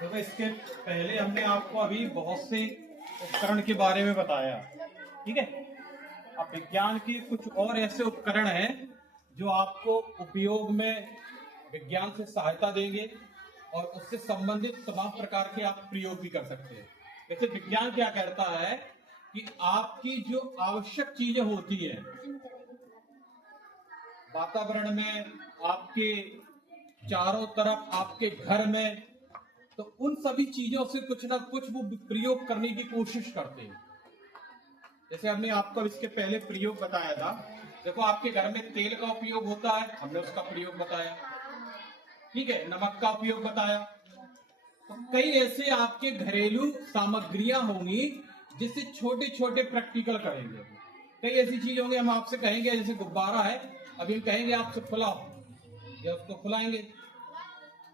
तो इसके पहले हमने आपको अभी बहुत से उपकरण के बारे में बताया, ठीक है। अब विज्ञान के कुछ और ऐसे उपकरण हैं जो आपको उपयोग में विज्ञान से सहायता देंगे और उससे संबंधित तमाम प्रकार के आप प्रयोग भी कर सकते हैं। जैसे विज्ञान क्या कहता है कि आपकी जो आवश्यक चीजें होती है वातावरण में, आपके चारों तरफ, आपके घर में, तो उन सभी चीजों से कुछ ना कुछ वो प्रयोग करने की कोशिश करते हैं। जैसे हमने आपको इसके पहले प्रयोग बताया था, देखो आपके घर में तेल का उपयोग होता है, हमने उसका प्रयोग बताया, ठीक है, नमक का उपयोग बताया। तो कई ऐसे आपके घरेलू सामग्रियां होंगी जिससे छोटे छोटे प्रैक्टिकल करेंगे। कई ऐसी चीज होंगी, हम आपसे कहेंगे जैसे गुब्बारा है, अभी हम कहेंगे आपसे फुलाओ, या उसको फुलाएंगे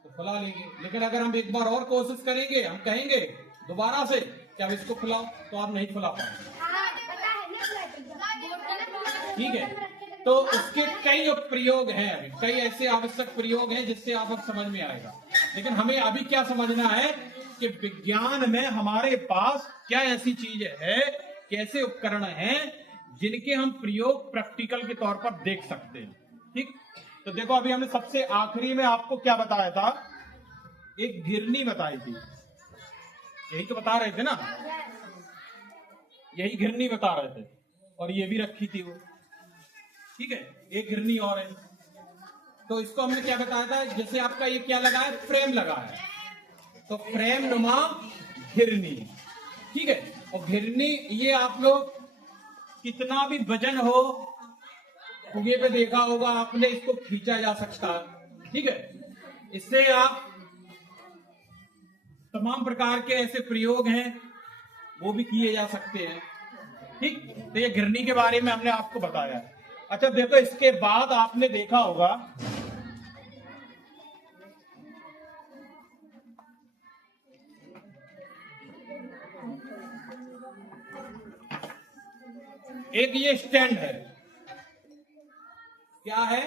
तो फुला लेंगे, लेकिन अगर हम एक बार और कोशिश करेंगे, हम कहेंगे दोबारा से कि अब इसको फुलाओ, तो आप नहीं फुला पाएंगे, ठीक है। तो उसके कई प्रयोग हैं, अभी कई ऐसे आवश्यक प्रयोग हैं जिससे आप अब समझ में आएगा। लेकिन हमें अभी क्या समझना है कि विज्ञान में हमारे पास क्या ऐसी चीज है, कैसे उपकरण हैं जिनके हम प्रयोग प्रैक्टिकल के तौर पर देख सकते हैं, ठीक। तो देखो अभी हमने सबसे आखिरी में आपको क्या बताया था, एक घिरनी बताई थी, यही तो बता रहे थे ना, यही घिरनी बता रहे थे, और ये भी रखी थी वो, ठीक है। एक घिरनी और है, तो इसको हमने क्या बताया था, जैसे आपका ये क्या लगा है, फ्रेम लगा है, तो फ्रेम नुमा घिरनी, ठीक है। और घिरनी ये आप लोग कितना भी वजन हो, कुएं पे देखा होगा आपने, इसको खींचा जा सकता है, ठीक है। इससे आप तमाम प्रकार के ऐसे प्रयोग हैं वो भी किए जा सकते हैं, ठीक। तो ये घिरनी के बारे में हमने आपको बताया। अच्छा देखो, इसके बाद आपने देखा होगा एक ये स्टैंड है, क्या है,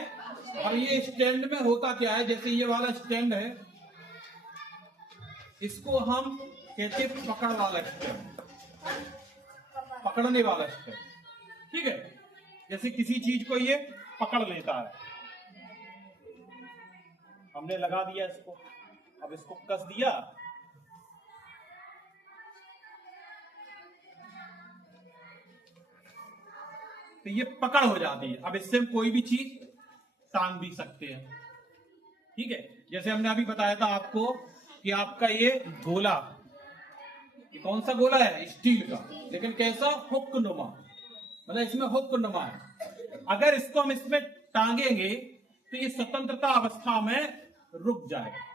और ये स्टैंड में होता क्या है, जैसे ये वाला स्टैंड है, इसको हम कहते हैं पकड़ वाला स्टैंड, पकड़ने वाला स्टैंड, ठीक है। जैसे किसी चीज को ये पकड़ लेता है, हमने लगा दिया इसको, अब इसको कस दिया, तो ये पकड़ हो जाती है। अब इससे हम कोई भी चीज टांग भी सकते हैं, ठीक है। जैसे हमने अभी बताया था आपको कि आपका ये गोला, ये कौन सा गोला है, स्टील का, लेकिन कैसा, हुक नुमा, मतलब इसमें हुक नुमा है। अगर इसको हम इसमें टांगेंगे तो ये स्वतंत्रता अवस्था में रुक जाएगा,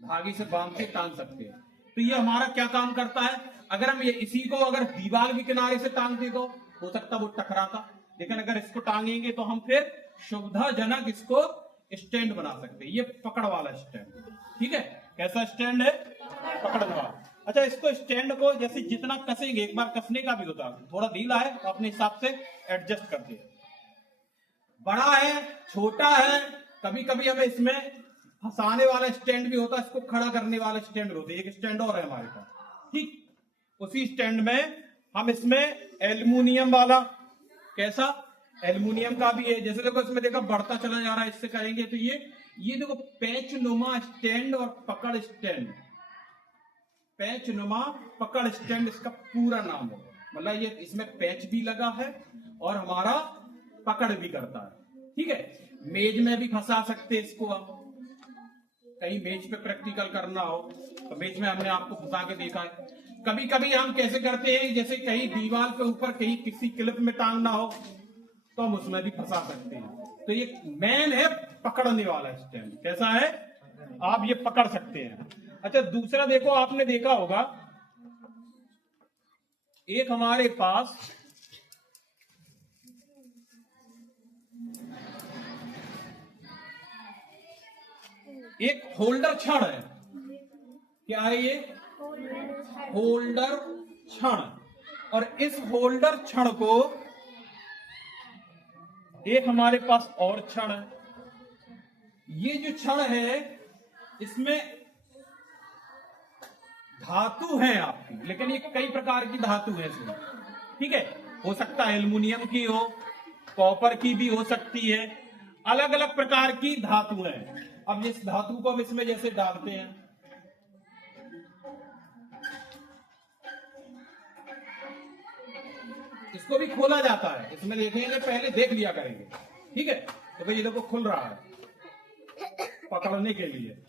धागे से बांध के टांग सकते हैं। तो ये हमारा क्या काम करता है, अगर हम ये इसी को अगर दीवार के किनारे से टांग दे तो हो सकता वो टकराता, लेकिन अगर इसको टांगेंगे तो हम फिर सुविधाजनक इसको स्टैंड बना सकते हैं। ये पकड़ वाला स्टैंड, ठीक है। कैसा स्टैंड है, पकड़ने वाला। अच्छा, इसको स्टैंड को जैसे जितना कसेंगे, एक बार कसने का भी होता है, थोड़ा ढीला है तो अपने हिसाब से एडजस्ट करते हैं, बड़ा है, छोटा है, कभी कभी हमें इसमें फंसाने वाला स्टैंड भी होता है, इसको खड़ा करने वाला स्टैंड भी होता है, एक स्टैंड और है हमारे पास, ठीक। उसी स्टैंड में हम इसमें एल्युमिनियम वाला, कैसा, एल्युमिनियम का भी है, जैसे देखो इसमें देखो बढ़ता चला जा रहा है, इससे करेंगे तो ये देखो पैच नुमा स्टैंड और पकड़ स्टैंड, पैच नुमा पकड़ स्टैंड इसका पूरा नाम है। मतलब ये इसमें पैच भी लगा है और हमारा पकड़ भी करता है, ठीक है। मेज में भी फंसा सकते इसको, हम कहीं मेज पे प्रैक्टिकल करना हो तो मेज में हमने आपको फंसा के देखा है। कभी कभी हम कैसे करते हैं, जैसे कहीं दीवार के ऊपर कहीं किसी क्लिप में टांगना हो तो हम उसमें भी फंसा सकते हैं। तो ये मेन है पकड़ने वाला स्टैंड, कैसा है, आप ये पकड़ सकते हैं। अच्छा, दूसरा देखो, आपने देखा होगा एक हमारे पास एक होल्डर छड़ है, क्या है ये, होल्डर छड़। और इस होल्डर छड़ को एक हमारे पास और छड़ है, ये जो छड़ है इसमें धातु है आपकी, लेकिन ये कई प्रकार की धातु है इसमें, ठीक है। हो सकता है एल्युमिनियम की हो, कॉपर की भी हो सकती है, अलग अलग प्रकार की धातु है। अब इस धातु को अब इसमें जैसे डालते हैं, इसको भी खोला जाता है, इसमें देखेंगे पहले देख लिया करेंगे, ठीक है। तो भाई ये देखो खुल रहा है पकड़ने के लिए।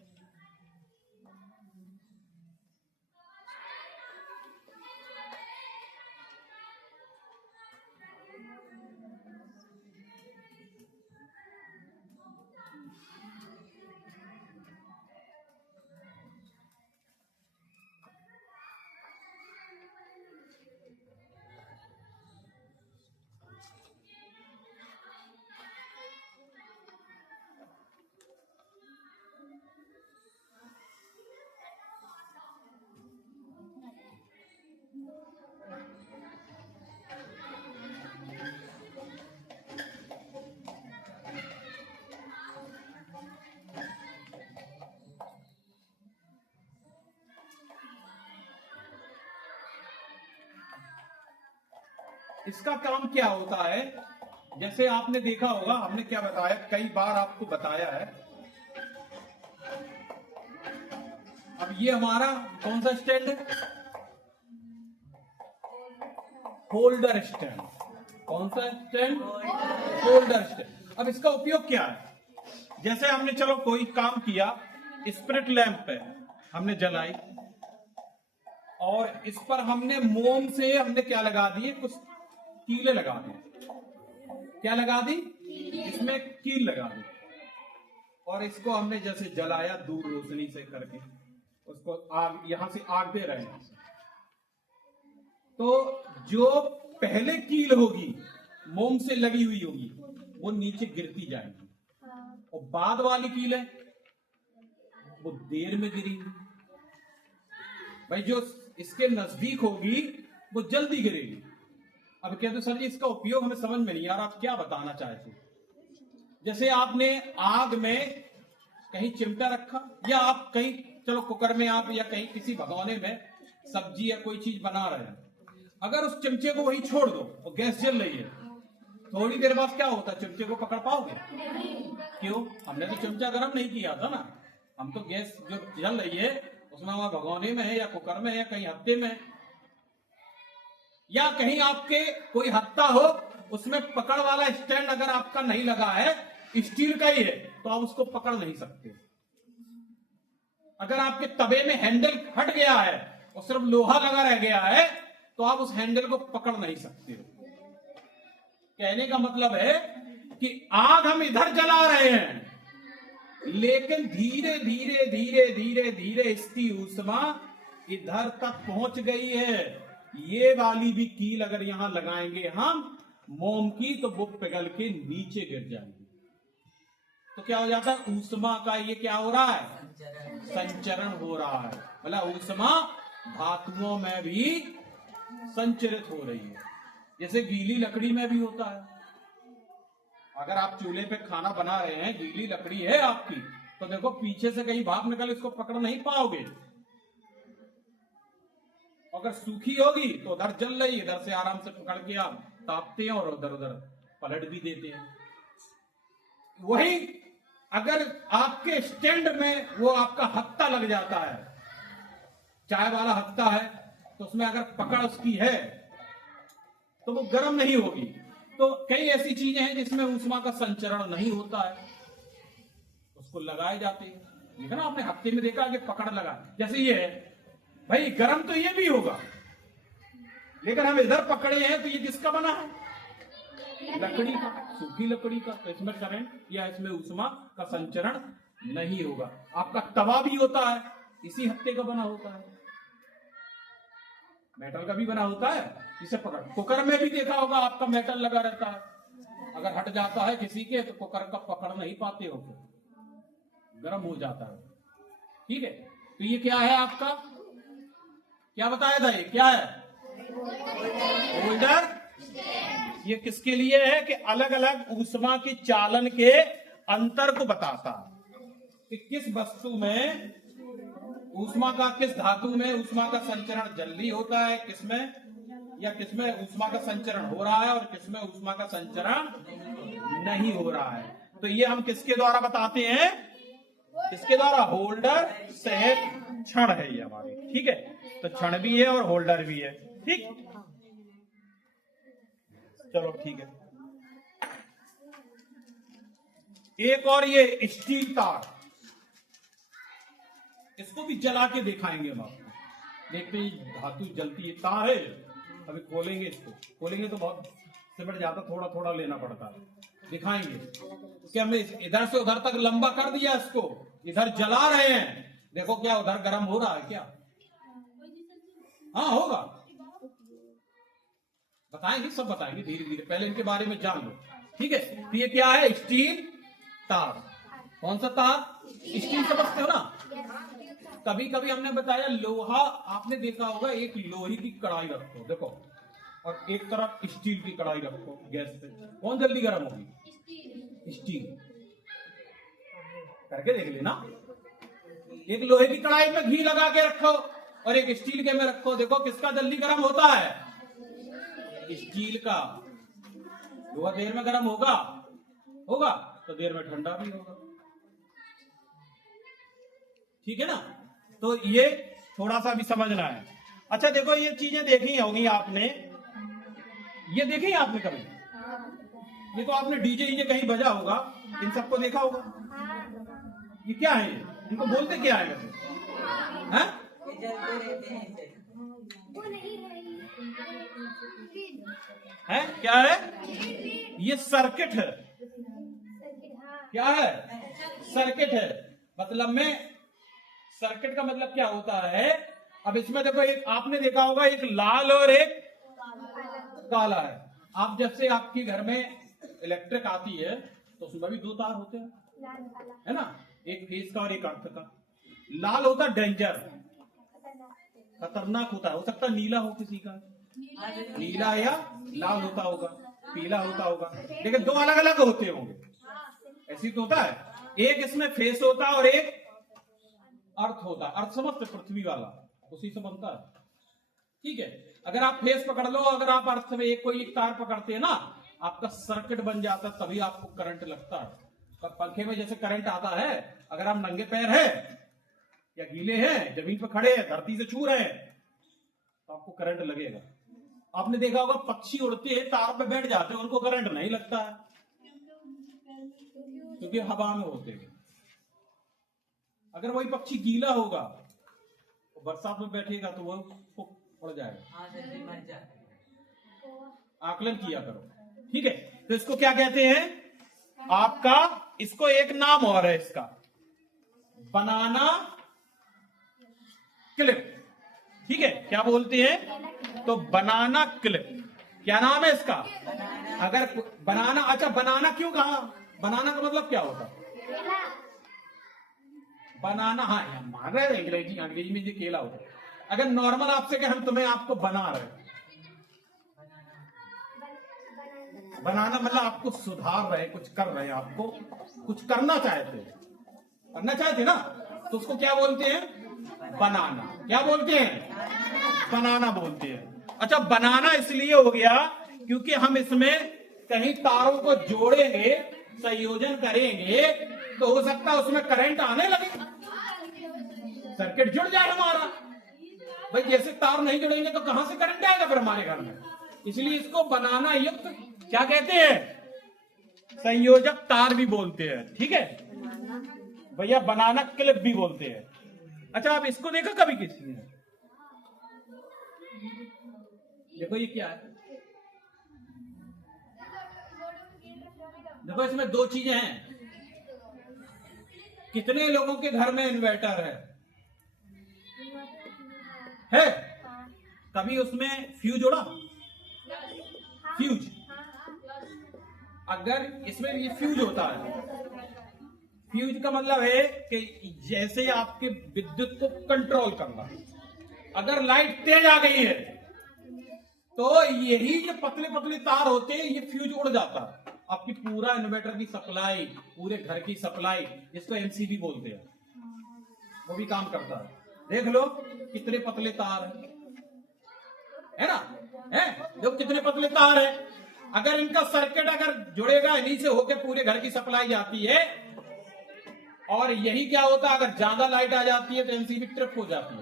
इसका काम क्या होता है, जैसे आपने देखा होगा, हमने क्या बताया, कई बार आपको बताया है। अब ये हमारा कौन सा स्टैंड है, होल्डर स्टैंड। कौन सा स्टैंड, होल्डर स्टैंड। अब इसका उपयोग क्या है, जैसे हमने चलो कोई काम किया, स्पिरिट लैंप पे हमने जलाई और इस पर हमने मोम से हमने क्या लगा दिए, कुछ कीले लगा दिए। क्या लगा दी, इसमें कील लगा दी और इसको हमने जैसे जलाया दूर रोशनी से करके, उसको आग, यहां से आग दे रहे हैं, तो जो पहले कील होगी मोम से लगी हुई होगी वो नीचे गिरती जाएगी, और बाद वाली कील है वो देर में गिरेगी। भाई जो इसके नजदीक होगी वो जल्दी गिरेगी। अब कहते सर जी इसका उपयोग हमें समझ में नहीं यार, आप क्या बताना चाहते। जैसे आपने आग में कहीं चिमटा रखा, या आप कहीं चलो कुकर में आप या कहीं किसी भगोने में सब्जी या कोई चीज बना रहे हैं, अगर उस चमचे को वहीं छोड़ दो और गैस जल रही है, थोड़ी देर बाद क्या होता है, चमचे को पकड़ पाओगे? क्यों? हमने तो चमचा गर्म नहीं किया था ना, हम तो गैस जो जल रही है उसमें वहां भगोने में है या कुकर में है या कहीं हत्ते में, या कहीं आपके कोई हत्ता हो उसमें पकड़ वाला स्टैंड अगर आपका नहीं लगा है, स्टील का ही है, तो आप उसको पकड़ नहीं सकते। अगर आपके तवे में हैंडल हट गया है और सिर्फ लोहा लगा रह गया है, तो आप उस हैंडल को पकड़ नहीं सकते। कहने का मतलब है कि आग हम इधर जला रहे हैं, लेकिन धीरे धीरे धीरे धीरे धीरे इसकी ऊष्मा इधर तक पहुंच गई है। ये वाली भी कील अगर यहां लगाएंगे हम मोम की, तो वो पिघल के नीचे गिर जाएंगे। तो क्या हो जाता है, ऊष्मा का ये क्या हो रहा है, संचरण हो रहा है। मतलब ऊष्मा धातुओं में भी संचरित हो रही है, जैसे गीली लकड़ी में भी होता है। अगर आप चूल्हे पे खाना बना रहे हैं, गीली लकड़ी है आपकी, तो देखो पीछे से कहीं भाप निकल, इसको पकड़ नहीं पाओगे। अगर सूखी होगी तो उधर जल रही, इधर से आराम से पकड़ के आप तापते हैं और उधर उधर पलट भी देते हैं। वही अगर आपके स्टैंड में वो आपका हत्ता लग जाता है, चाय वाला हत्ता है, तो उसमें अगर पकड़ उसकी है तो वो गर्म नहीं होगी। तो कई ऐसी चीजें हैं जिसमें ऊष्मा का संचरण नहीं होता है, उसको लगाए जाते हैं। देखा ना आपने हत्ते में देखा कि पकड़ लगा, जैसे ये है भाई, गर्म तो ये भी होगा, लेकिन हम इधर पकड़े हैं तो ये किसका बना है, लकड़ी का, सूखी लकड़ी का, तो इसमें करंट या इसमें ऊष्मा का संचरण नहीं होगा। आपका तवा भी होता है इसी हत्ते का बना होता है, मेटल का भी बना होता है, इसे पकड़। कुकर में भी देखा होगा आपका मेटल लगा रहता है, अगर हट जाता है किसी के तो कुकर का पकड़ नहीं पाते हो, गर्म हो जाता है। ठीक है, तो ये क्या है आपका, क्या बताया था, ये क्या है, होल्डर। ये किसके लिए है कि अलग अलग ऊष्मा के चालन के अंतर को बताता कि किस वस्तु में ऊष्मा का किस धातु में ऊष्मा का संचरण जल्दी होता है, किसमें, या किसमें ऊष्मा का संचरण हो रहा है और किसमें ऊष्मा का संचरण नहीं हो रहा है। तो ये हम किसके द्वारा बताते हैं, किसके द्वारा, होल्डर सहित क्षण है ये हमारी, ठीक है। तो क्षण भी है और होल्डर भी है, ठीक। चलो ठीक है। एक और ये स्टील तार, इसको भी जला के दिखाएंगे हम आपको। देखते ही धातु जलती है, तार है, अभी खोलेंगे, इसको खोलेंगे तो बहुत सिमट जाता, थोड़ा थोड़ा लेना पड़ता है, दिखाएंगे कि हमने इधर से उधर तक लंबा कर दिया, इसको इधर जला रहे हैं, देखो क्या उधर गर्म हो रहा है क्या, हाँ होगा, बताएंगे, सब बताएंगे धीरे धीरे, पहले इनके बारे में जान लो, ठीक है। तो ये क्या है, स्टील तार। कौन सा तार, स्टील समझते हो ना। कभी कभी हमने बताया लोहा, आपने देखा होगा एक लोहे की कढ़ाई रखो, देखो, और एक तरफ स्टील की कढ़ाई रखो गैस पे, कौन जल्दी गर्म होगी, स्टील। करके देख लेना, एक लोहे की कढ़ाई में घी लगा के रखो और एक स्टील के में रखो, देखो किसका जल्दी गर्म होता है, स्टील का। लोहा देर में गर्म होगा, होगा तो देर में ठंडा भी होगा, ठीक है ना। तो ये थोड़ा सा भी समझना है। अच्छा देखो, ये चीजें देखी होंगी आपने, ये देखी आपने कभी, ये तो आपने डीजे कहीं बजा होगा, इन सबको देखा होगा। ये क्या है, ये इनको बोलते क्या है वैसे, हैं? है क्या है, ये सर्किट है, क्या है, सर्किट है। मतलब में सर्किट का मतलब क्या होता है, अब इसमें देखो, एक आपने देखा होगा एक लाल और एक काला है। आप जब से आपके घर में इलेक्ट्रिक आती है तो उसमें भी दो तार होते हैं, है ना, एक फेस का और एक अर्थ का। लाल होता डेंजर, खतरनाक होता है, हो सकता नीला हो किसी का, नीला या लाल होता होगा, पीला होता होगा, लेकिन दो अलग अलग होते होंगे, ऐसी तो होता है। एक इसमें फेस होता है और एक अर्थ होता है। अर्थ समझते, पृथ्वी वाला, उसी से बनता है, ठीक है। अगर आप फेस पकड़ लो, अगर आप अर्थ में एक कोई एक तार पकड़ते हैं ना, आपका सर्किट बन जाता है, तभी आपको करंट लगता है। तो पंखे में जैसे करंट आता है, अगर आप नंगे पैर हैं या गीले हैं, जमीन पर खड़े हैं, धरती से छू रहे हैं, तो आपको करंट लगेगा। आपने देखा होगा पक्षी उड़ते हैं, तार पे बैठ जाते हैं, उनको करंट नहीं लगता है, क्योंकि हवा में होते हैं। अगर वही पक्षी गीला होगा, तो बरसात में बैठेगा तो वह उड़ जाएगा। आकलन किया करो, ठीक है। तो इसको क्या कहते हैं, आपका, इसको एक नाम और है इसका, बनाना क्लिप, ठीक है। क्या बोलते हैं, तो बनाना क्लिप, क्या नाम है इसका, अगर बनाना, अच्छा बनाना क्यों कहा, बनाना का मतलब क्या होता, बनाना, हाँ मान रहे हैं, अंग्रेजी में जो केला होता है। अगर नॉर्मल आपसे कहें हम तुम्हें, आपको बना रहे, बनाना मतलब आपको सुधार रहे, कुछ कर रहे, आपको कुछ करना चाहते ना, तो उसको क्या बोलते हैं, बनाना। क्या बोलते हैं, बनाना बोलते हैं। अच्छा बनाना इसलिए हो गया क्योंकि हम इसमें कहीं तारों को जोड़ेंगे, संयोजन करेंगे, तो हो सकता है उसमें करंट आने लगे, सर्किट जुड़ जाए हमारा। भाई जैसे तार नहीं जुड़ेंगे तो कहां से करंट आएगा फिर हमारे घर में, इसलिए इसको बनाना युक्त क्या कहते हैं, संयोजक तार भी बोलते हैं, ठीक है भैया, बनाना क्लिप भी बोलते हैं। अच्छा आप इसको देखा कभी किसी ने, देखो ये क्या है, देखो इसमें दो चीजें हैं। कितने लोगों के घर में इन्वर्टर है? कभी उसमें फ्यूज जोड़ा, फ्यूज, अगर इसमें ये फ्यूज होता है, फ्यूज का मतलब है कि जैसे आपके विद्युत को कंट्रोल करना, अगर लाइट तेज आ गई है तो यही जो पतले पतले तार होते हैं, ये फ्यूज उड़ जाता है, आपकी पूरा इन्वर्टर की सप्लाई, पूरे घर की सप्लाई, जिसको एमसीबी बोलते हैं, वो भी काम करता है। देख लो कितने पतले तार है ना, है जो कितने पतले तार है। अगर इनका सर्किट अगर जुड़ेगा, इन्हीं से होकर पूरे घर की सप्लाई जाती है। और यही क्या होता है, अगर ज्यादा लाइट आ जाती है तो एमसीबी ट्रिप हो जाती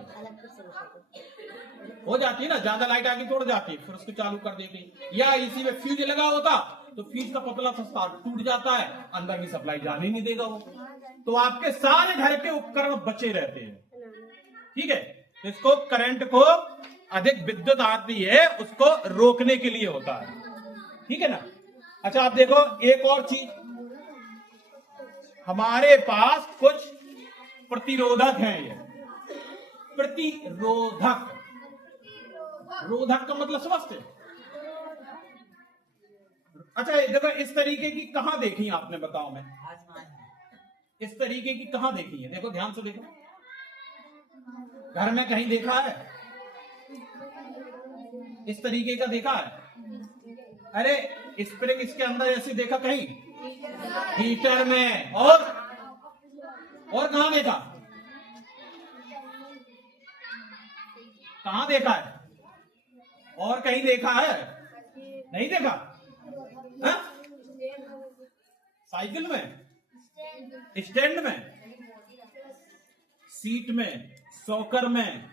है ना, ज्यादा लाइट आके तोड़ जाती है, फिर उसको चालू कर देती। या इसी में फ्यूज लगा होता तो फ्यूज का पतला सा तार टूट जाता है, अंदर की सप्लाई जाने नहीं देगा वो, तो आपके सारे घर के उपकरण बचे रहते हैं। ठीक है, तो इसको करंट को अधिक विद्युत आती है उसको रोकने के लिए होता है। ठीक है ना। अच्छा आप देखो एक और चीज, हमारे पास कुछ प्रतिरोधक हैं। ये प्रतिरोधक, रोधक का मतलब समझते हैं। अच्छा देखो इस तरीके की कहां देखी आपने, बताओ मैं, इस तरीके की कहां देखी है? देखो ध्यान से देखो, घर में कहीं देखा है इस तरीके का? देखा है? अरे स्प्रिंग इसके अंदर ऐसे देखा कहीं? हीटर में। और कहां देखा? कहां देखा है? और कहीं देखा है? नहीं देखा? है? साइकिल में, स्टैंड में, सीट में, सॉकर में,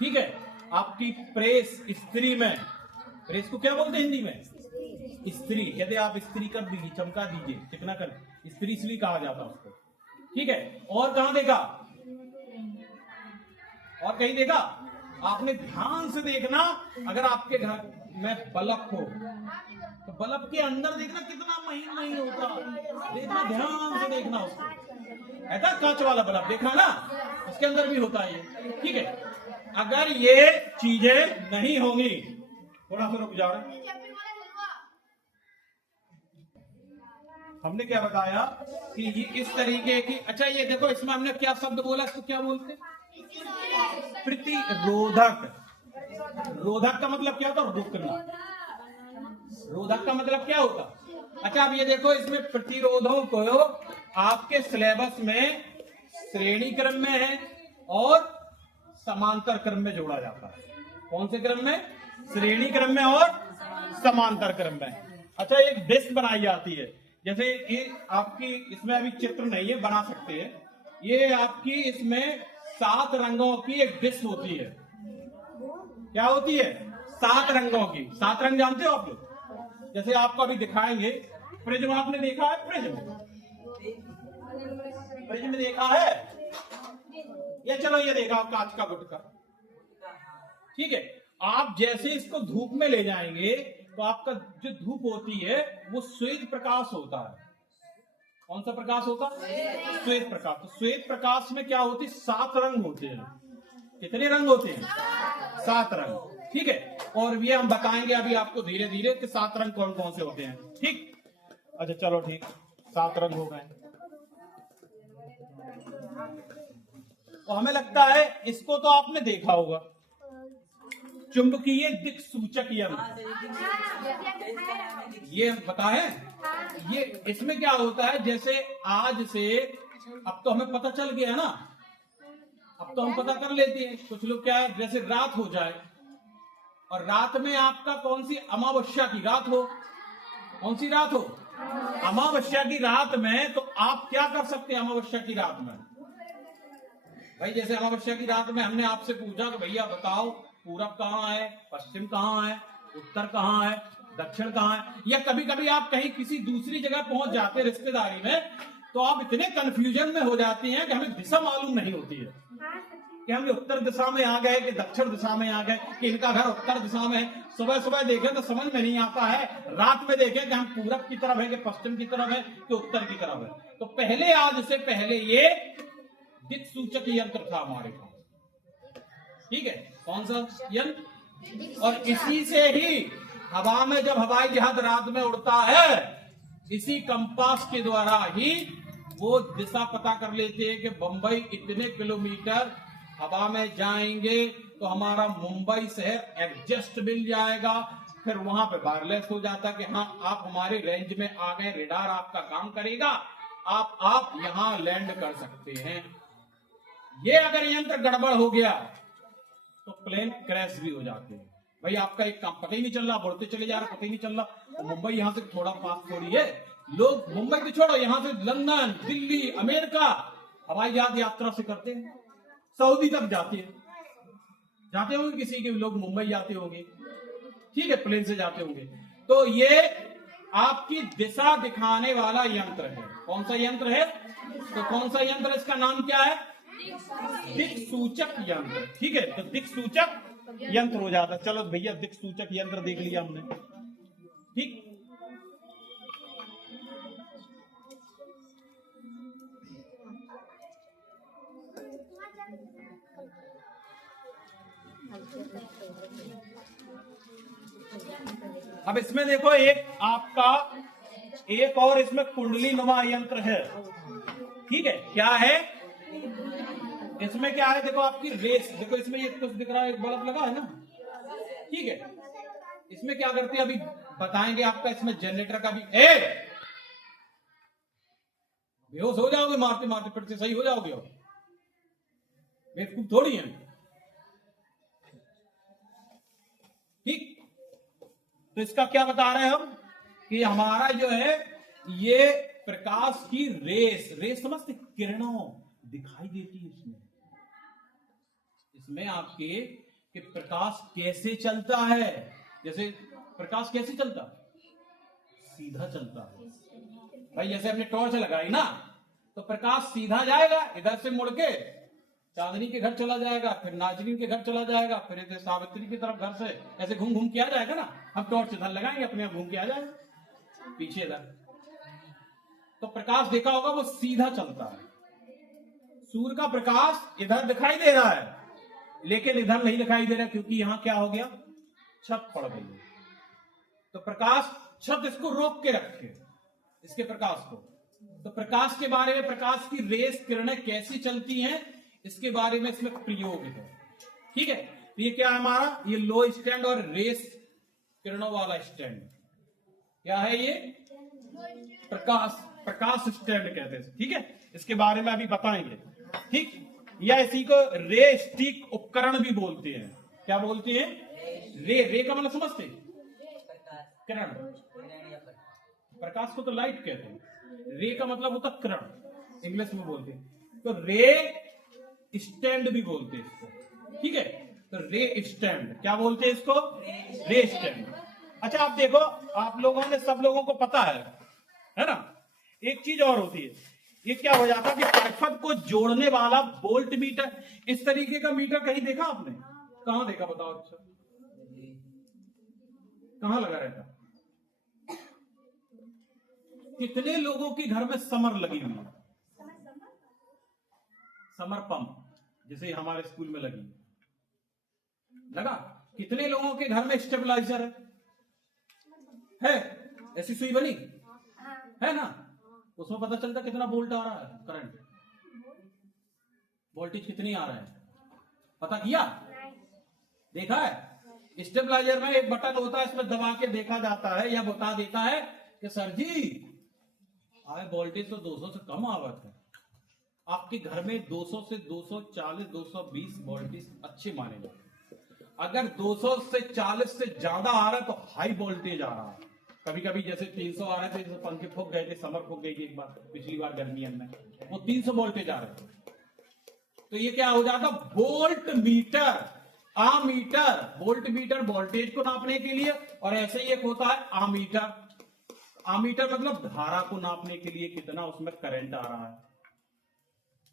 ठीक है, आपकी प्रेस स्त्री में। प्रेस को क्या बोलते हैं हिंदी में? स्त्री। कहते आप स्त्री कर दीजिए, चमका दीजिए, चिकना कर, स्त्री इसलिए कहा जाता है उसको। ठीक है, और कहां देखा? और कहीं देखा? आपने ध्यान से देखना, अगर आपके घर में बल्ब हो तो बल्ब के अंदर देखना कितना महीन नहीं होता, देखना ध्यान से देखना उसको। ऐसा कांच वाला बल्ब देखना ना, उसके अंदर भी होता है ये। ठीक है, अगर ये चीजें नहीं होंगी, थोड़ा सा रुक जाओ, हमने क्या बताया कि ये इस तरीके की। अच्छा ये देखो इसमें हमने क्या शब्द बोला, इसको क्या बोलते? प्रतिरोधक। रोधक का मतलब क्या होता? रोकना। रोधक का मतलब क्या होता? अच्छा अब ये देखो, इसमें प्रतिरोधों को आपके सिलेबस में श्रेणी क्रम में है और समांतर क्रम में जोड़ा जाता है। कौन से क्रम में? श्रेणी क्रम में और समांतर क्रम में। अच्छा एक डिस्क बनाई जाती है, जैसे ये आपकी, इसमें अभी चित्र नहीं है, बना सकते हैं। ये आपकी इसमें 7 रंगों की एक डिस्क होती है। क्या होती है? 7 रंगों की। 7 रंग जानते हो आप लोग? जैसे आपको अभी दिखाएंगे, प्रिज्म आपने देखा है? प्रिज्म देखा है? ये चलो ये देखा कांच का गुटका। ठीक है, आप जैसे इसको धूप में ले जाएंगे तो आपका जो धूप होती है वो श्वेत प्रकाश होता है। कौन सा प्रकाश होता है? श्वेत प्रकाश। तो श्वेत प्रकाश में क्या होती है? 7 रंग होते हैं। कितने रंग होते हैं? 7 रंग। ठीक है, और ये हम बताएंगे अभी आपको धीरे धीरे कि 7 रंग कौन कौन से होते हैं। ठीक, अच्छा चलो ठीक, 7 रंग हो गए। तो हमें लगता है इसको तो आपने देखा होगा, चुंबकीय दिक्सूचक यंत्र। ये बताएं, ये इसमें क्या होता है, जैसे आज से अब तो हमें पता चल गया ना, अब तो हम पता कर लेते हैं। कुछ लोग क्या है, जैसे रात हो जाए और रात में आपका कौन सी अमावस्या की रात हो, कौन सी रात हो? अमावस्या की रात में, तो आप क्या कर सकते हैं अमावस्या की रात में? भाई जैसे अमावस्या की रात में हमने आपसे पूछा कि भैया बताओ पूरब कहाँ है, पश्चिम कहाँ है, उत्तर कहाँ है, दक्षिण कहाँ है। या कभी कभी आप कहीं किसी दूसरी जगह पहुंच जाते हैं रिश्तेदारी में, तो आप इतने कंफ्यूजन में हो जाते हैं कि हमें दिशा मालूम नहीं होती है कि हम उत्तर दिशा में आ गए कि दक्षिण दिशा में आ गए, कि इनका घर उत्तर दिशा में है। सुबह सुबह देखें तो समझ में नहीं आता है, रात में देखें कि हम पूरब की तरफ है कि पश्चिम की तरफ है कि उत्तर की तरफ है। तो पहले, आज से पहले ये दिक्सूचक यंत्र था हमारे पास। ठीक है, कौन सा यंत्र? और इसी से ही हवा में, जब हवाई जहाज रात में उड़ता है, इसी कंपास के द्वारा ही वो दिशा पता कर लेते हैं कि बंबई इतने किलोमीटर हवा में जाएंगे तो हमारा मुंबई शहर एडजस्ट मिल जाएगा। फिर वहां पे वायरलेस हो जाता कि हाँ आप हमारे रेंज में आ गए, रेडार आपका काम करेगा, आप यहां लैंड कर सकते हैं। ये अगर यंत्र गड़बड़ हो गया तो प्लेन क्रैश भी हो जाते हैं। भाई आपका एक काम पता ही नहीं चल रहा, बढ़ते चले जा रहा, पता ही नहीं चल रहा। तो मुंबई यहां से थोड़ा पास थोड़ी है, लोग मुंबई तो छोड़ो, यहां से लंदन, दिल्ली, अमेरिका हवाई जहाज यात्रा से करते हैं, सऊदी तक जाते हैं, जाते होंगे किसी के लोग मुंबई जाते होंगे, ठीक है, प्लेन से जाते होंगे। तो ये आपकी दिशा दिखाने वाला यंत्र है। कौन सा यंत्र है? तो कौन सा यंत्र, इसका नाम क्या है? दिक सूचक यंत्र। ठीक है, तो दिक सूचक यंत्र हो जाता है। चलो भैया, दिक सूचक यंत्र देख लिया हमने, ठीक। अब इसमें देखो, एक आपका एक और इसमें कुंडली नुमा यंत्र है, ठीक है। क्या है इसमें? क्या है? देखो आपकी रेस, देखो इसमें ये कुछ दिख रहा है, एक बल्ब लगा है ना, ठीक है। इसमें क्या करते हैं अभी बताएंगे आपका। इसमें जनरेटर का भी बेहोश हो जाओगे मारते मारते, फिर से सही हो जाओगे, और बेवकूफ थोड़ी है, ठीक। तो इसका क्या बता रहे हैं हम कि हमारा जो है ये प्रकाश की रेस समझते, किरणों दिखाई देती है इसमें आपके कि प्रकाश कैसे चलता है। जैसे प्रकाश कैसे चलता? सीधा चलता है। भाई जैसे हमने टॉर्च लगाई ना, तो प्रकाश सीधा जाएगा, इधर से मुड़ के चांदनी के घर चला जाएगा, फिर नाजरीन के घर चला जाएगा, फिर इधर सावित्री की तरफ घर से ऐसे घूम घूम के आ जाएगा ना। हम टॉर्च इधर लगाएंगे, अपने आप घूम के आ जाएगा पीछे इधर। तो प्रकाश देखा होगा वो सीधा चलता है। सूर्य का प्रकाश इधर दिखाई दे रहा है, लेकिन इधर नहीं दिखाई दे रहा, क्योंकि यहां क्या हो गया? छत पड़ गई है। तो प्रकाश, छत इसको रोक के रखे, इसके प्रकाश को। तो प्रकाश के बारे में, प्रकाश की रेस किरणें कैसी चलती हैं, इसके बारे में इसमें प्रयोग है, ठीक है। तो ये क्या है हमारा? ये लो स्टैंड और रेस किरणों वाला स्टैंड। क्या है ये? प्रकाश स्टैंड कहते हैं, ठीक है। इसके बारे में अभी बताएंगे, ठीक। या इसी को रे स्टिक उपकरण भी बोलते हैं। क्या बोलते हैं? रे का मतलब समझते? किरण। प्रकाश को तो लाइट कहते हैं, रे का मतलब होता किरण, इंग्लिश में बोलते हैं। तो रे स्टैंड भी बोलते हैं इसको, ठीक है। तो रे स्टैंड क्या बोलते हैं इसको? रे स्टैंड। अच्छा आप देखो, आप लोगों ने, सब लोगों को पता है ना। एक चीज और होती है, ये क्या हो जाता है कि पृथ्वी को जोड़ने वाला वोल्ट मीटर, इस तरीके का मीटर कहीं देखा आपने? कहां देखा बताओ? अच्छा कहां लगा रहता? कितने लोगों के घर में समर लगी हुई है? समर पंप जैसे हमारे स्कूल में लगी लगा। कितने लोगों के घर में स्टेबलाइजर है? ऐसी सुई बनी है ना, उसमें पता चलता कितना वोल्ट आ रहा है, करंट, वोल्टेज कितनी आ रहा है, पता किया? देखा है? स्टेबलाइजर में एक बटन होता है, इसमें दबा के देखा जाता है, या बता देता है कि सर जी आए वोल्टेज तो 200 से कम आवत है। आपके घर में 200 से 240, 220 वोल्टेज अच्छे माने जाते। अगर 200 से 40 से ज्यादा आ रहा है तो हाई वोल्टेज आ रहा है। कभी कभी जैसे 300 आ रहे थे, जैसे पंखे फूक गए थे, समर फूक गई थी एक बार, पिछली बार गर्मी में, वो 300 वोल्टेज आ रहे थे। तो ये क्या हो जाता? Volt meter, ammeter. Volt meter voltage को नापने के लिए, और ऐसे ही एक होता है आमीटर। आमीटर मतलब धारा को नापने के लिए, कितना उसमें करंट आ रहा है।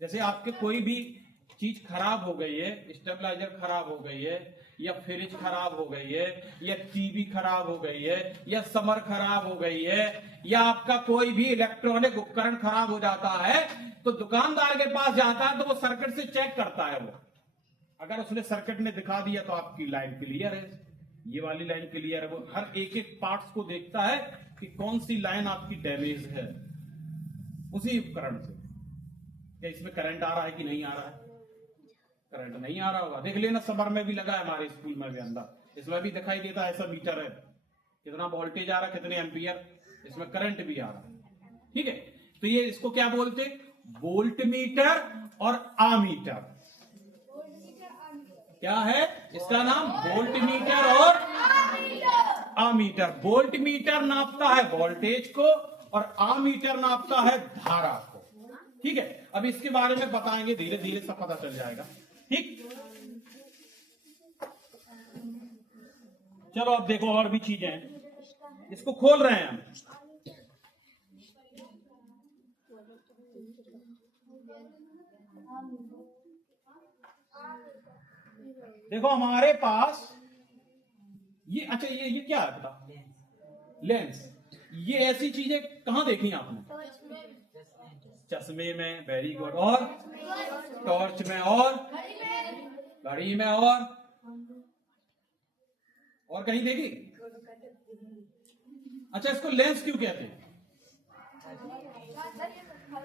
जैसे आपके कोई भी चीज खराब हो गई है, स्टेबलाइजर खराब हो गई है, या फ्रिज खराब हो गई है, या टीवी खराब हो गई है, या समर खराब हो गई है, या आपका कोई भी इलेक्ट्रॉनिक उपकरण खराब हो जाता है, तो दुकानदार के पास जाता है, तो वो सर्किट से चेक करता है। वो अगर उसने सर्किट में दिखा दिया तो आपकी लाइन क्लियर है, ये वाली लाइन क्लियर है। वो हर एक एक पार्ट्स को देखता है कि कौन सी लाइन आपकी डैमेज है, उसी उपकरण से। क्या इसमें करंट आ रहा है कि नहीं आ रहा है? करंट नहीं आ रहा होगा, देख लेना, समर में भी लगा है हमारे स्कूल में भी अंदर, इसमें भी दिखाई देता है, ऐसा मीटर है, कितना वोल्टेज आ रहा है, कितने एम्पियर, इसमें करंट भी आ रहा है, ठीक है। तो ये इसको क्या बोलते? वोल्ट मीटर और आमीटर। क्या है इसका नाम? वोल्ट मीटर और अमीटर। वोल्ट मीटर नापता है वोल्टेज को और अमीटर नापता है धारा को। ठीक है, अब इसके बारे में बताएंगे, धीरे धीरे सब पता चल जाएगा। ठीक, चलो अब देखो और भी चीजें हैं, इसको खोल रहे हैं हम। देखो हमारे पास ये, अच्छा ये क्या है पता? लेंस। ये ऐसी चीजें कहां देखी आपने? चश्मे में, वेरी गुड, और टॉर्च में, और घड़ी में, और कहीं देखी? अच्छा, इसको लेंस क्यों कहते हैं?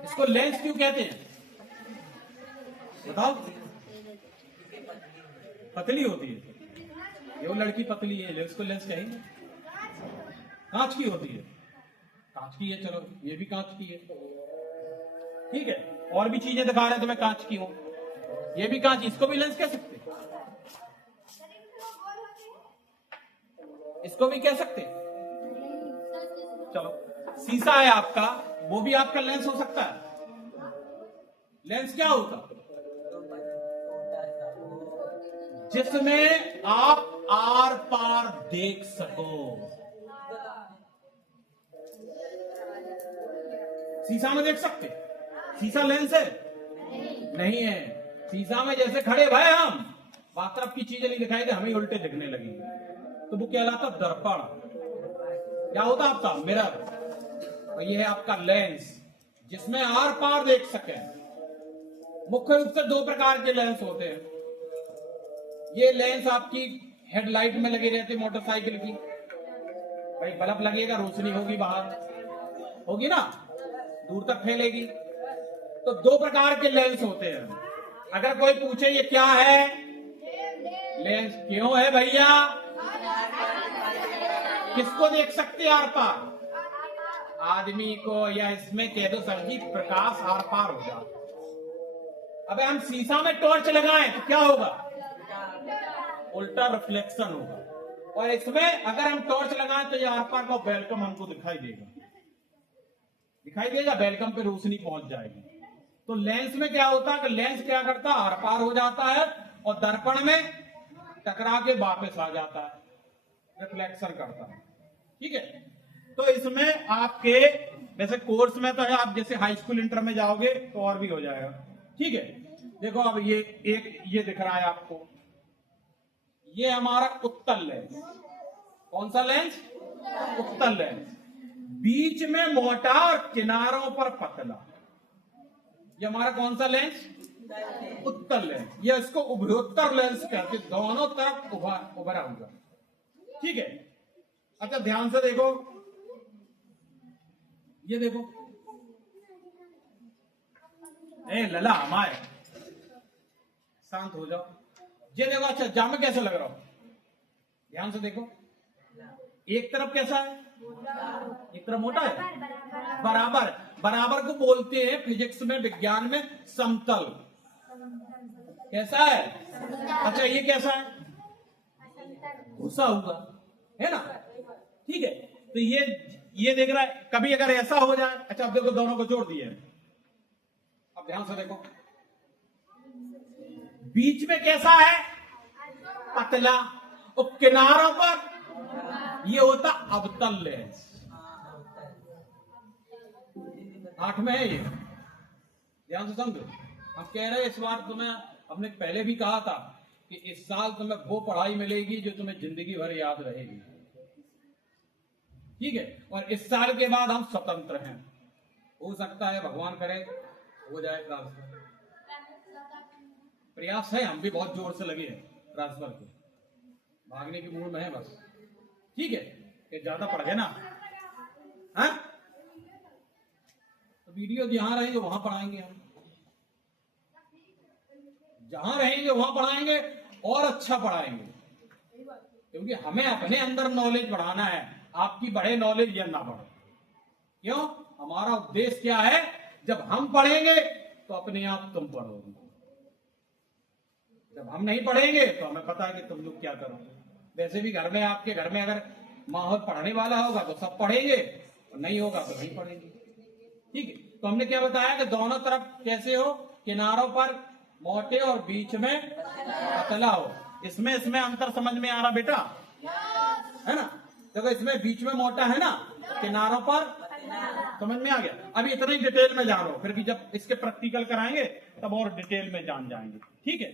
इसको लेंस क्यों कहते हैं बताओ? पतली होती है, ये वो लड़की पतली है, इसको लेंस कहेंगे। कांच की होती है, कांच की है, चलो ये भी कांच की है। ठीक है, और भी चीजें दिखा रहे हैं तुम्हें कांच की हो, ये भी कांच, इसको भी लेंस कह सकते, इसको भी कह सकते। चलो, शीशा है आपका, वो भी आपका लेंस हो सकता है। लेंस क्या होता? जिसमें आप आर पार देख सको। शीशा में देख सकते? शीशा लेंस है? नहीं है। शीशा में जैसे खड़े भाई हम, बातरफ की चीजें नहीं दिखाई दे, हमें उल्टे दिखने लगी, तो वो कहलाता दर्पण। क्या होता आपका? मिरर। और ये है आपका लेंस, जिसमें आर पार देख सके। मुख्य रूप से दो प्रकार के लेंस होते हैं। ये लेंस आपकी हेडलाइट में लगे रहते मोटरसाइकिल की, भाई बल्ब लगेगा, रोशनी होगी, बाहर होगी ना, दूर तक फैलेगी। तो दो प्रकार के लेंस होते हैं। अगर कोई पूछे ये क्या है लेंस, क्यों है भैया? किसको देख सकते आर पार? आदमी को, या इसमें कह दो सर जी प्रकाश आर पार होगा। अबे हम शीशा में टॉर्च लगाएं तो क्या होगा? उल्टा रिफ्लेक्शन होगा। और इसमें अगर हम टॉर्च लगाएं तो ये आर पार का वेलकम हमको दिखाई देगा, दिखाई देगा, वेलकम पे रोशनी पहुंच जाएगी। तो लेंस में क्या होता है कि लेंस क्या करता है? आर पार हो जाता है और दर्पण में टकरा के वापस आ जाता है, रिफ्लेक्शन करता है। ठीक है, तो इसमें आपके वैसे कोर्स में तो है, आप जैसे हाई स्कूल इंटर में जाओगे तो और भी हो जाएगा। ठीक है, देखो अब ये एक ये दिख रहा है आपको, ये हमारा उत्तल लेंस। कौन सा लेंस? उत्तल लेंस। बीच में मोटा और किनारों पर पतला, ये हमारा कौन सा लेंस? उत्तल लेंस। ये इसको उभयोत्तर लेंस कहते, दोनों तरफ उभरा हुआ। ठीक है, अच्छा ध्यान से देखो, ये देखो, ए लला हमारे शांत हो जाओ। ये देखो, अच्छा जामे कैसे लग रहा हो? ध्यान से देखो, एक तरफ कैसा है? एक तरफ मोटा है, बराबर। बराबर को बोलते हैं फिजिक्स में, विज्ञान में समतल। कैसा है? अच्छा ये कैसा है? घुसा हुआ है ना। ठीक है, तो ये देख रहा है, कभी अगर ऐसा हो जाए, अच्छा अब देखो दोनों को जोड़ दिए, अब ध्यान से देखो, बीच में कैसा है? पतला, और किनारों पर ये होता अवतल लेंस। 8 में है ये, ध्यान से समझो। हम कह रहे हैं इस बार तुम्हें, हमने पहले भी कहा था कि इस साल तुम्हें वो पढ़ाई मिलेगी जो तुम्हें जिंदगी भर याद रहेगी। ठीक है, और इस साल के बाद हम स्वतंत्र हैं, हो सकता है भगवान करे हो जाए ट्रांसफर, प्रयास है, हम भी बहुत जोर से लगे हैं ट्रांसफर के, भागने की मूड में है बस। ठीक है, कि ज्यादा पढ़ गए ना, हाँ? तो वीडियो जहां रहेंगे वहां पढ़ाएंगे हम, जहां रहेंगे वहां पढ़ाएंगे और अच्छा पढ़ाएंगे, क्योंकि हमें अपने अंदर नॉलेज बढ़ाना है, आपकी बढ़े नॉलेज या ना बढ़े। क्यों? हमारा उद्देश्य क्या है? जब हम पढ़ेंगे तो अपने आप तुम पढ़ोगे। जब हम नहीं पढ़ेंगे तो हमें पता है कि तुम लोग क्या करोगे। वैसे भी घर में, आपके घर में अगर माहौल पढ़ने वाला होगा तो सब पढ़ेंगे, और नहीं होगा तो नहीं पढ़ेंगे। ठीक है, तो हमने क्या बताया कि दोनों तरफ कैसे हो, किनारों पर मोटे और बीच में पतला हो। इसमें अंतर समझ में आ रहा बेटा, है ना? देखो इसमें बीच में मोटा है ना, किनारों पर समझ में आ गया। अभी इतना ही डिटेल में जान लो, फिर भी जब इसके प्रैक्टिकल कराएंगे तब और डिटेल में जान जाएंगे। ठीक है,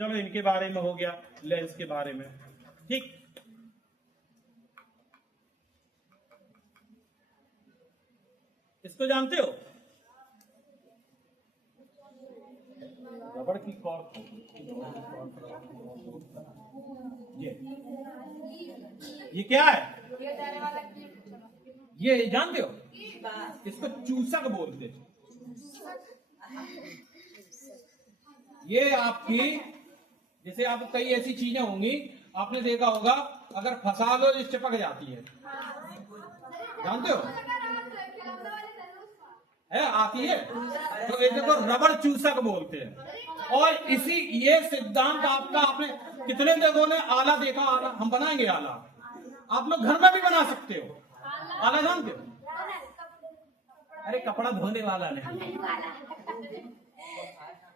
चलो इनके बारे में हो गया, लेंस के बारे में। ठीक, इसको जानते हो? रबड़ की कॉर्क, ये क्या है? ये जानते हो? इसको चूसक बोलते हैं। ये आपकी, जैसे आप कई ऐसी चीजें होंगी आपने देखा होगा, अगर फंसा लो तो चिपक जाती है, जानते हो? है, आती है। तो ये देखो रबड़ चूसक बोलते हैं। और इसी ये सिद्धांत आपका, आपने कितने लोगों ने आला देखा? आला हम बनाएंगे, आला आप लोग घर में भी बना सकते हो। आला जानते हो? अरे कपड़ा धोने वाला नहीं,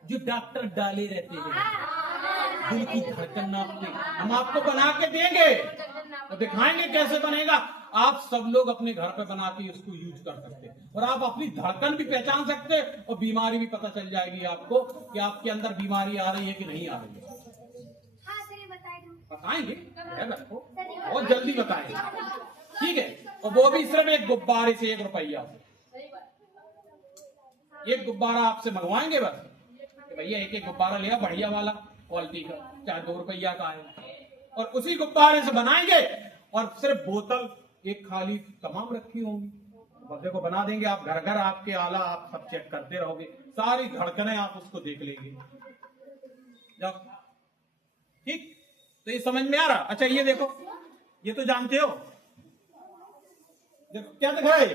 जो डॉक्टर डाले रहते हैं दिल की धड़कन नापते, हम आपको बना के देंगे तो दिखाएंगे कैसे बनेगा। आप सब लोग अपने घर पे बना के इसको यूज कर सकते हैं, और आप अपनी धड़कन भी पहचान सकते हैं, और बीमारी भी पता चल जाएगी आपको कि आपके अंदर बीमारी आ रही है कि नहीं आ रही है। बताएंगे आपको, बहुत जल्दी बताएंगे। ठीक है, और वो भी सिर्फ एक गुब्बारे से, 1 रुपया से। एक गुब्बारा आपसे मंगवाएंगे बस, भैया एक गुब्बारा लिया बढ़िया वाला क्वालिटी का, चाहे 2 रुपया का है, और उसी गुब्बारे से बनाएंगे, और सिर्फ बोतल एक खाली तमाम रखी होंगी, बस को बना देंगे। आप घर घर आपके आला आप सब चेक करते रहोगे, सारी धड़कनें आप उसको देख लेंगे जब। ठीक, तो ये समझ में आ रहा? अच्छा ये देखो, ये तो जानते हो, देखो क्या दिख रहा है?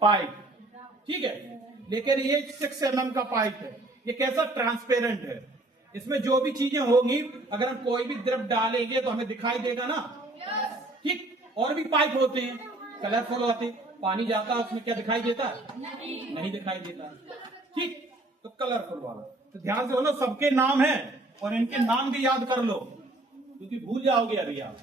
पाइप। ठीक है, लेकिन ये 6 mm का पाइप है। ये कैसा? ट्रांसपेरेंट है। इसमें जो भी चीजें होंगी, अगर हम कोई भी द्रव डालेंगे तो हमें दिखाई देगा ना। ठीक, और भी पाइप होते हैं कलरफुल होते, पानी जाता है उसमें क्या दिखाई देता है? नहीं दिखाई देता। ठीक, तो कलरफुल वाला, तो ध्यान से बोलो, सबके नाम हैं और इनके नाम भी याद कर लो, क्योंकि भूल जाओगे अभी आप।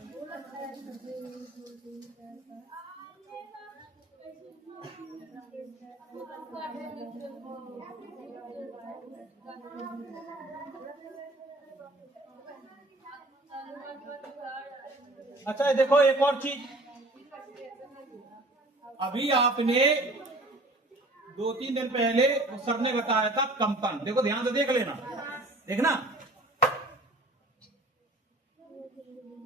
अच्छा ये देखो एक और चीज, अभी आपने 2-3 दिन पहले उस सर ने बताया था कंपन। देखो ध्यान से देख लेना, देखना।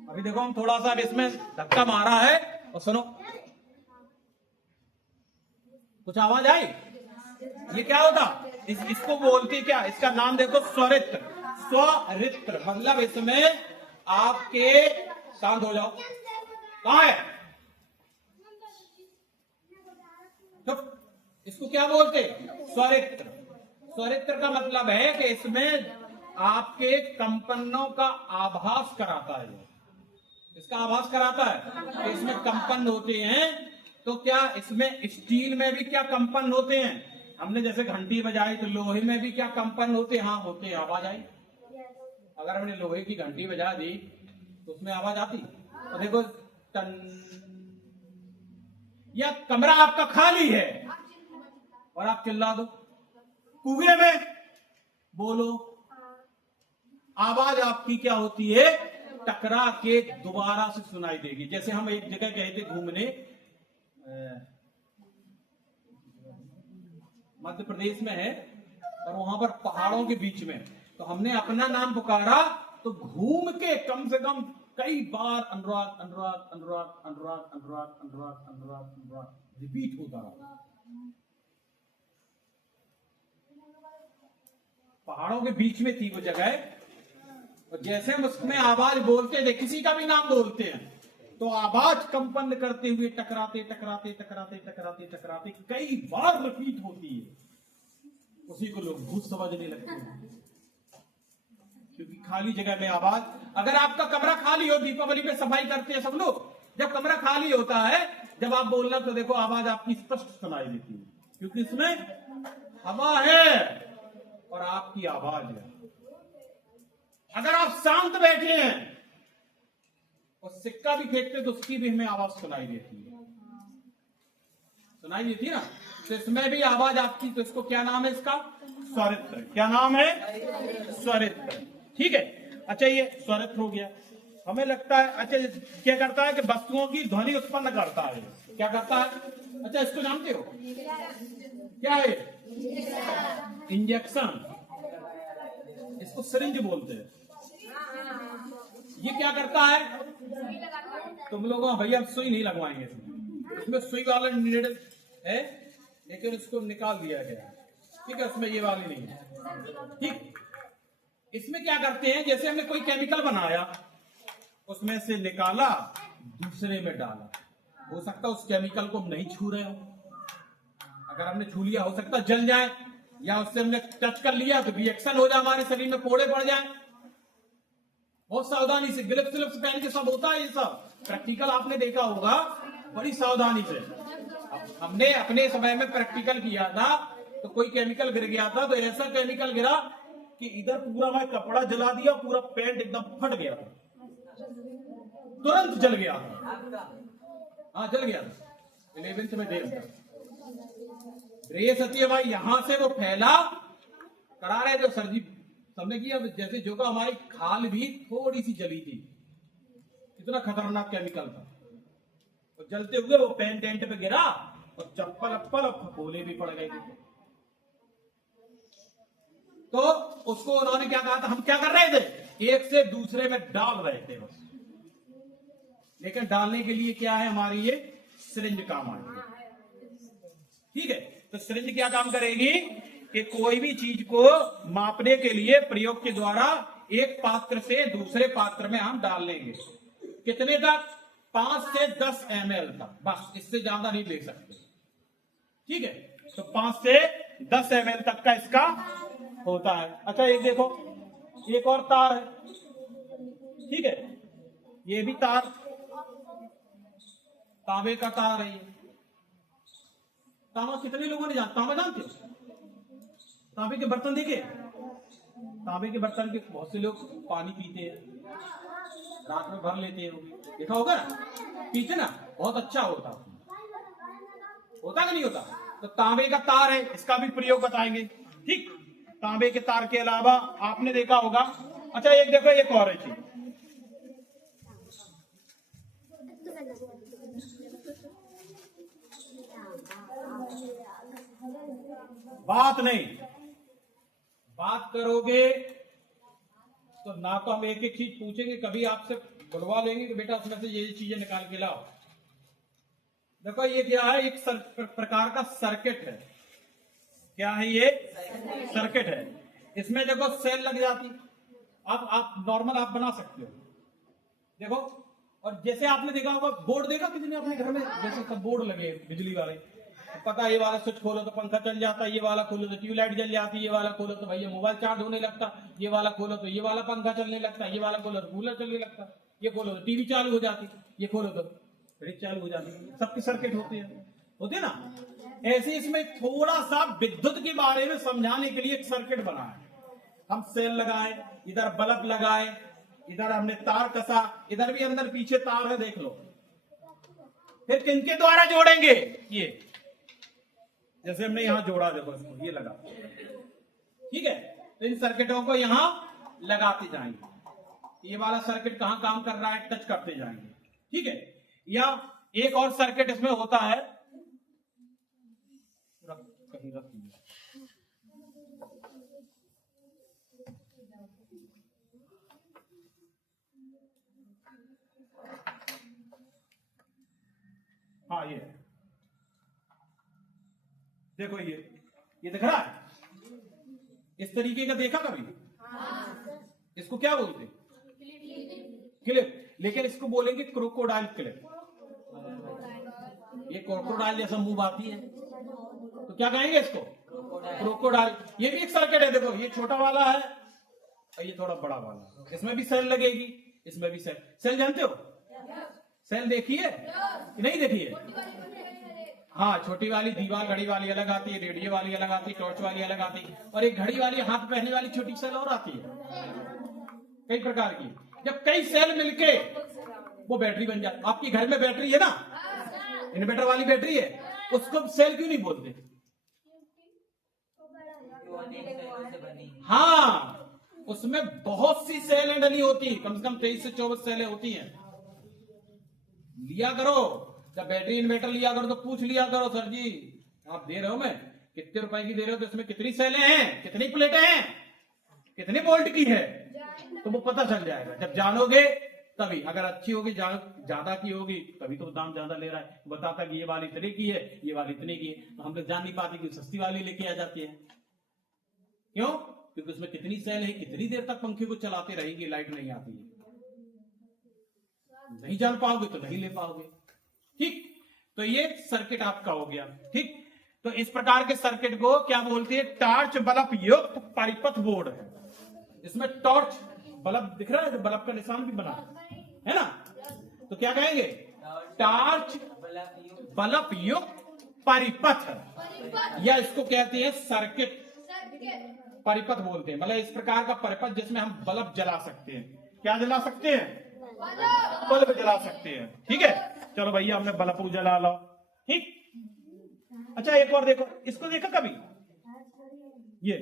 अभी देखो हम थोड़ा सा इसमें धक्का मारा है, और सुनो कुछ आवाज आई? ये क्या होता? इसको बोलते क्या? इसका नाम देखो स्वरित्र। स्वरित्र मतलब इसमें आपके, शांत हो जाओ, कहां है? तो इसको क्या बोलते? स्वरित्र। स्वरित्र का मतलब है कि इसमें आपके कंपनों का आभास कराता है। इसका आभास कराता है कि इसमें कंपन होते हैं। तो क्या इसमें स्टील में भी क्या कंपन होते हैं? हमने जैसे घंटी बजाई तो लोहे में भी क्या कंपन होते हैं? हाँ होते हैं। आवाज आई? अगर हमने लोहे की घंटी बजा दी तो उसमें आवाज आती? तो देखो टन। या कमरा आपका खाली है और आप चिल्ला दो, कुएं में बोलो, आवाज आपकी क्या होती है? टकरा के दोबारा से सुनाई देगी। जैसे हम एक जगह गए थे घूमने, मध्य प्रदेश में है, और वहां पर पहाड़ों के बीच में, तो हमने अपना नाम पुकारा तो घूम के कम से कम कई बार अनुराग अनुराग अनुराग अनुराग अनुराग अनुराग अनुराग अनुराग रिपीट होता रहा। पहाड़ों के बीच में थी वो जगह, और जैसे हम उसमें आवाज बोलते थे, किसी का भी नाम बोलते हैं, तो आवाज कंपन करते हुए टकराते टकराते टकराते टकराते टकराते कई बार रिपीट होती है। उसी को लोग भूत समझने लगते हैं। क्योंकि खाली जगह में आवाज, अगर आपका कमरा खाली हो, दीपावली में सफाई करते हैं सब लोग, जब कमरा खाली होता है, जब आप बोलना तो देखो आवाज आपकी स्पष्ट सुनाई देती है, क्योंकि इसमें हवा है और आपकी आवाज है। अगर आप शांत बैठे हैं और सिक्का भी फेंकते तो उसकी भी हमें आवाज सुनाई देती है, सुनाई देती है ना। तो इसमें भी आवाज आपकी, तो इसको क्या नाम है इसका? स्वरित्र। क्या नाम है? स्वरित्र। ठीक है। अच्छा, ये स्वरित्र हो गया। हमें लगता है, अच्छा क्या करता है कि वस्तुओं की ध्वनि उत्पन्न करता है। क्या करता है? अच्छा, इसको जानते हो क्या है? इंजेक्शन। इसको सिरिंज बोलते हैं। ये क्या करता है? तुम लोगों भैया सुई नहीं लगवाएंगे इसमें सुई वाला नीडल है, लेकिन इसको निकाल दिया गया। ठीक है, इसमें ये वाली नहीं है। ठीक, इसमें क्या करते हैं, जैसे हमने कोई केमिकल बनाया, उसमें से निकाला, दूसरे में डाला। हो सकता है उस केमिकल को हम नहीं छू रहे हो, अगर हमने छू लिया हो सकता जल जाए, या उससे हमने टच कर लिया तो रिएक्शन हो जाए, हमारे शरीर में फोड़े पड़ जाए। बहुत सावधानी से, ग्लव्स व्लव्स पहन के सब होता है, ये सब प्रैक्टिकल आपने देखा होगा, बड़ी सावधानी से। हमने अपने समय में प्रैक्टिकल किया था, तो कोई केमिकल गिर गया था, तो ऐसा केमिकल गिरा कि इधर पूरा मैं कपड़ा जला दिया, पूरा पैंट एकदम फट गया था, तुरंत जल गया था। हाँ, जल गया था। 11th में रेस आती है भाई, यहां से वो फैला, करा रहे थे सर जी, सबने किया जैसे जो का, हमारी खाल भी थोड़ी सी जली थी, इतना खतरनाक केमिकल था। तो जलते हुए वो पेन टेंट पे गिरा और चप्पल अप्पल और फकोले भी पड़ गए थे। तो उसको उन्होंने क्या कहा था, हम क्या कर रहे थे, एक से दूसरे में डाल रहे थे बस। लेकिन डालने के लिए क्या है, हमारी ये सिरिंज काम आएगी। ठीक है, तो सिरिंज क्या काम करेगी कि कोई भी चीज को मापने के लिए प्रयोग के द्वारा एक पात्र से दूसरे पात्र में हम डाल लेंगे। कितने तक? 5 से 10 ml तक, बस इससे ज्यादा नहीं ले सकते। ठीक है, तो 5 से 10 ml तक का इसका होता है। अच्छा, एक देखो, एक और तार है। ठीक है, ये भी तार, तांबे का तार है। तांबा कितने लोगों ने तांबा जानते हो? तांबे के बर्तन देखे? तांबे के बर्तन के बहुत से लोग पानी पीते हैं, रात में भर लेते हैं, देखा होगा ना, पीते ना, बहुत अच्छा होता कि नहीं होता? तो तांबे का तार है, इसका भी प्रयोग बताएंगे। ठीक, तांबे के तार के अलावा आपने देखा होगा, अच्छा एक देखो, एक और है चीज, बात नहीं, बात करोगे तो ना तो हम एक एक चीज पूछेंगे, कभी आपसे बुलवा लेंगे कि बेटा उसमें से ये चीजें निकाल के लाओ। देखो ये क्या है, एक प्रकार का सर्किट है। क्या है ये? सर्किट है। इसमें देखो सेल लग जाती, अब आप नॉर्मल आप बना सकते हो, देखो। और जैसे आपने देखा होगा, बोर्ड देखा किसी ने अपने घर में, जैसे सब बोर्ड लगे बिजली वाले, पता है ये वाला स्विच खोलो तो पंखा चल जाता, ये वाला खोलो तो ट्यूबलाइट जल जाती, ये वाला खोलो तो भैया मोबाइल चार्ज होने लगता, ये वाला खोलो तो ये वाला पंखा चलने लगता, ये वाला खोलो तो कूलर चलने लगता, ये खोलो तो टीवी चालू हो जाती, ये खोलो तो फ्रिज चालू हो जाती। सबके सर्किट होते ना। ऐसे इसमें थोड़ा सा विद्युत के बारे में समझाने के लिए एक सर्किट बना है। हम सेल लगाए, इधर बल्ब लगाए, इधर हमने तार कसा, इधर भी अंदर पीछे तार है, देख लो। फिर किनके द्वारा जोड़ेंगे? ये जैसे हमने यहां जोड़ा, देखो इसको, ये लगा। ठीक है, तो इन सर्किटों को यहां लगाते जाएंगे। ये वाला सर्किट कहां काम कर रहा है, टच करते जाएंगे। ठीक है, या एक और सर्किट इसमें होता है, कहीं रख दिया, हाँ ये देखो, ये दिख रहा है, इस तरीके का देखा कभी? इसको क्या बोलते? क्लिप। लेकिन इसको बोलेंगे क्रोकोडाइल क्लिप। ये क्रोकोडाइल जैसा मुंह आती है, तो क्या कहेंगे इसको? क्रोकोडाइल। ये भी एक सर्किट है, देखो ये छोटा वाला है, और ये थोड़ा बड़ा वाला, इसमें भी सेल लगेगी, इसमें भी सेल। सेल जानते हो? सेल देखिए कि नहीं देखिए? हाँ, छोटी वाली दीवार घड़ी वाली अलग आती है, रेडियो वाली अलग आती है, टॉर्च वाली अलग आती है, और एक घड़ी वाली हाथ पहनने वाली छोटी सेल और आती है, कई प्रकार की। जब कई सेल मिलके वो बैटरी बन जाती। आपके घर में बैटरी है ना, इन्वर्टर वाली बैटरी है, उसको सेल क्यों नहीं बोलते? हाँ, उसमें बहुत सी सेलें डली होती है, कम से कम 23 से 24 सेलें होती हैं। लिया करो, जब बैटरी इन्वर्टर लिया करो तो पूछ लिया करो, सर जी आप दे रहे हो, मैं कितने रुपए की दे रहे हो, तो इसमें कितनी सेलें हैं, कितनी प्लेटें हैं, कितने वोल्ट की है, तो वो पता चल जाएगा। जब जानोगे तभी, अगर अच्छी होगी, ज्यादा की होगी, तभी तो दाम ज्यादा ले रहा है, बताता कि ये वाली इतने की है, ये वाली इतने की है, तो हम लोग जान नहीं पाते कि सस्ती वाली लेके आ जाती है। क्यों? क्योंकि उसमें कितनी सेल है, कितनी देर तक पंखे को चलाते रहेगी, लाइट नहीं आती है, नहीं जान पाओगे तो नहीं ले पाओगे। ठीक, तो ये सर्किट आपका हो गया। ठीक, तो इस प्रकार के सर्किट को क्या बोलते हैं? टॉर्च बल्ब युक्त परिपथ बोर्ड है। इसमें टॉर्च बल्ब दिख रहा है, तो बल्ब का निशान भी बना है ना, तो क्या कहेंगे? टॉर्च बल्ब युक्त परिपथ, या इसको कहते हैं सर्किट परिपथ बोलते हैं। मतलब इस प्रकार का परिपथ जिसमें हम बल्ब जला सकते हैं। क्या जला सकते हैं? बल्ब जला सकते हैं। ठीक है, चलो भैया हमने बल्ब जला लो। ठीक, अच्छा एक और देखो, इसको देखा कभी? ये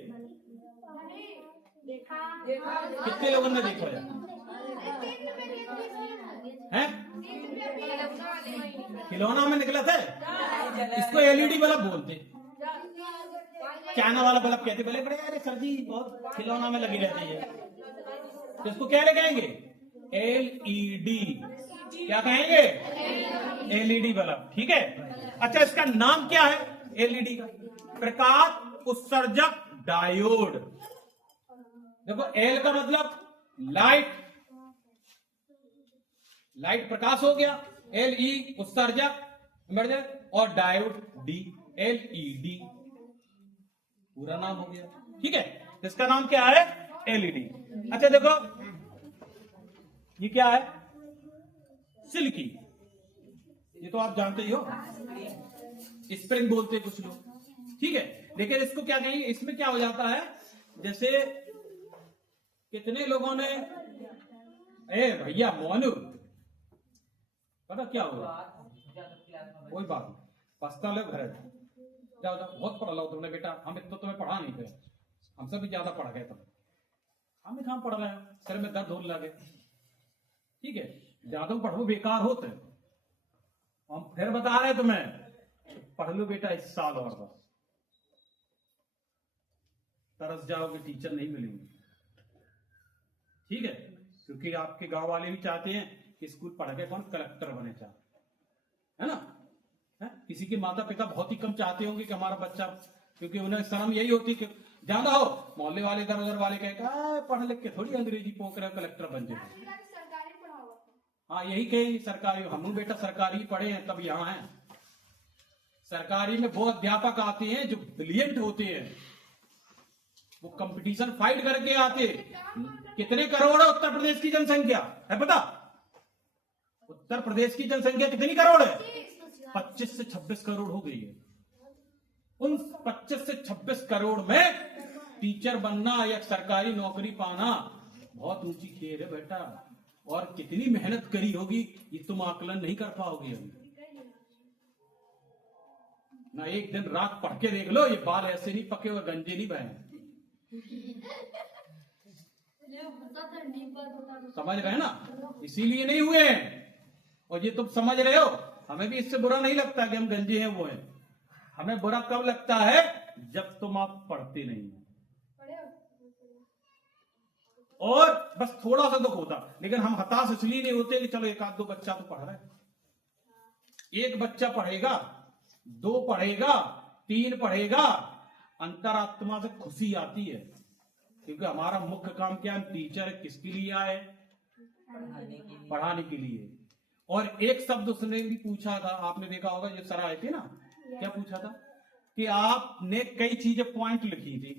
कितने लोगों ने देखा है? खिलौना में निकला था, इसको एलईडी बल्ब बोलते, चाइना वाला बल्ब कहते। बोले बड़े अरे सर जी बहुत खिलौना में लगी रहती है, तो इसको क्या कहेंगे? एलईडी। क्या कहेंगे? LED bulb. ठीक है, अच्छा इसका नाम क्या है एलईडी का? प्रकाश उत्सर्जक डायोड। देखो एल का मतलब लाइट, लाइट प्रकाश हो गया, एल ई उत्सर्जक, और डायोड डी, एलईडी पूरा नाम हो गया। ठीक है, इसका नाम क्या है? एलईडी। अच्छा देखो ये क्या है? सिल्की, ये तो आप जानते ही हो, स्प्रिंग बोलते हैं कुछ लोग। ठीक है, लेकिन इसको क्या कहेंगे? इसमें क्या हो जाता है, जैसे कितने लोगों ने, ए भैया मोनू पता क्या हुआ? कोई बात नहीं, पछता लो घर जाओ जाओ, बहुत पढ़ लो तुमने बेटा, हम इतना तुम्हें पढ़ा नहीं थे, हमसे भी ज्यादा पढ़ गए तुम, हमें कहां पढ़ रहे हैं, सिर में दर्द होने लगे। ठीक है, ज्यादा पढ़ो बेकार होते, हम फिर बता रहे तुम्हें पढ़ लो बेटा इस साल, और बस तरस जाओगे, टीचर नहीं मिलेंगे। ठीक है, क्योंकि आपके गांव वाले भी चाहते हैं कि स्कूल पढ़ के कौन कलेक्टर बने, चाहते है ना, है? किसी के माता पिता बहुत ही कम चाहते होंगे कि हमारा बच्चा, क्योंकि उन्हें शर्म यही होती कि ज्यादा हो, मोहल्ले वाले इधर उधर वाले कहे पढ़ लिख के थोड़ी अंग्रेजी पोक रहे कलेक्टर बन जाए। हाँ यही कहे सरकारी, हम बेटा सरकारी पढ़े हैं तब यहाँ हैं। सरकारी में वो अध्यापक आते हैं जो ब्रिलियंट होते हैं, वो कंपटीशन फाइट करके आते। कितने करोड़ है उत्तर प्रदेश की जनसंख्या है पता? उत्तर प्रदेश की जनसंख्या कितनी करोड़ है? 25 से 26 करोड़ हो गई है। उन 25 से 26 करोड़ में टीचर बनना या सरकारी नौकरी पाना बहुत ऊंची खेल है बेटा, और कितनी मेहनत करी होगी ये तुम आकलन नहीं कर पाओगे अभी ना। एक दिन रात पढ़ के देख लो, ये बाल ऐसे नहीं पके और गंजे नहीं बहे। समझ रहे ना, इसीलिए नहीं हुए हैं, और ये तुम समझ रहे हो। हमें भी इससे बुरा नहीं लगता कि हम गंजे हैं वो हैं, हमें बुरा कब लगता है जब तुम आप पढ़ते नहीं हो, और बस थोड़ा सा दुख होता। लेकिन हम हताश इसलिए नहीं होते कि चलो एक आध दो बच्चा तो पढ़ रहा है, एक बच्चा पढ़ेगा, दो पढ़ेगा, तीन पढ़ेगा, अंतरात्मा से खुशी आती है, क्योंकि हमारा मुख्य काम क्या है? टीचर किसके लिए आए? पढ़ाने के लिए। और एक शब्द उसने भी पूछा था, आपने देखा होगा जो सर आए थे ना, क्या पूछा था कि आपने कई चीजें पॉइंट लिखी थी,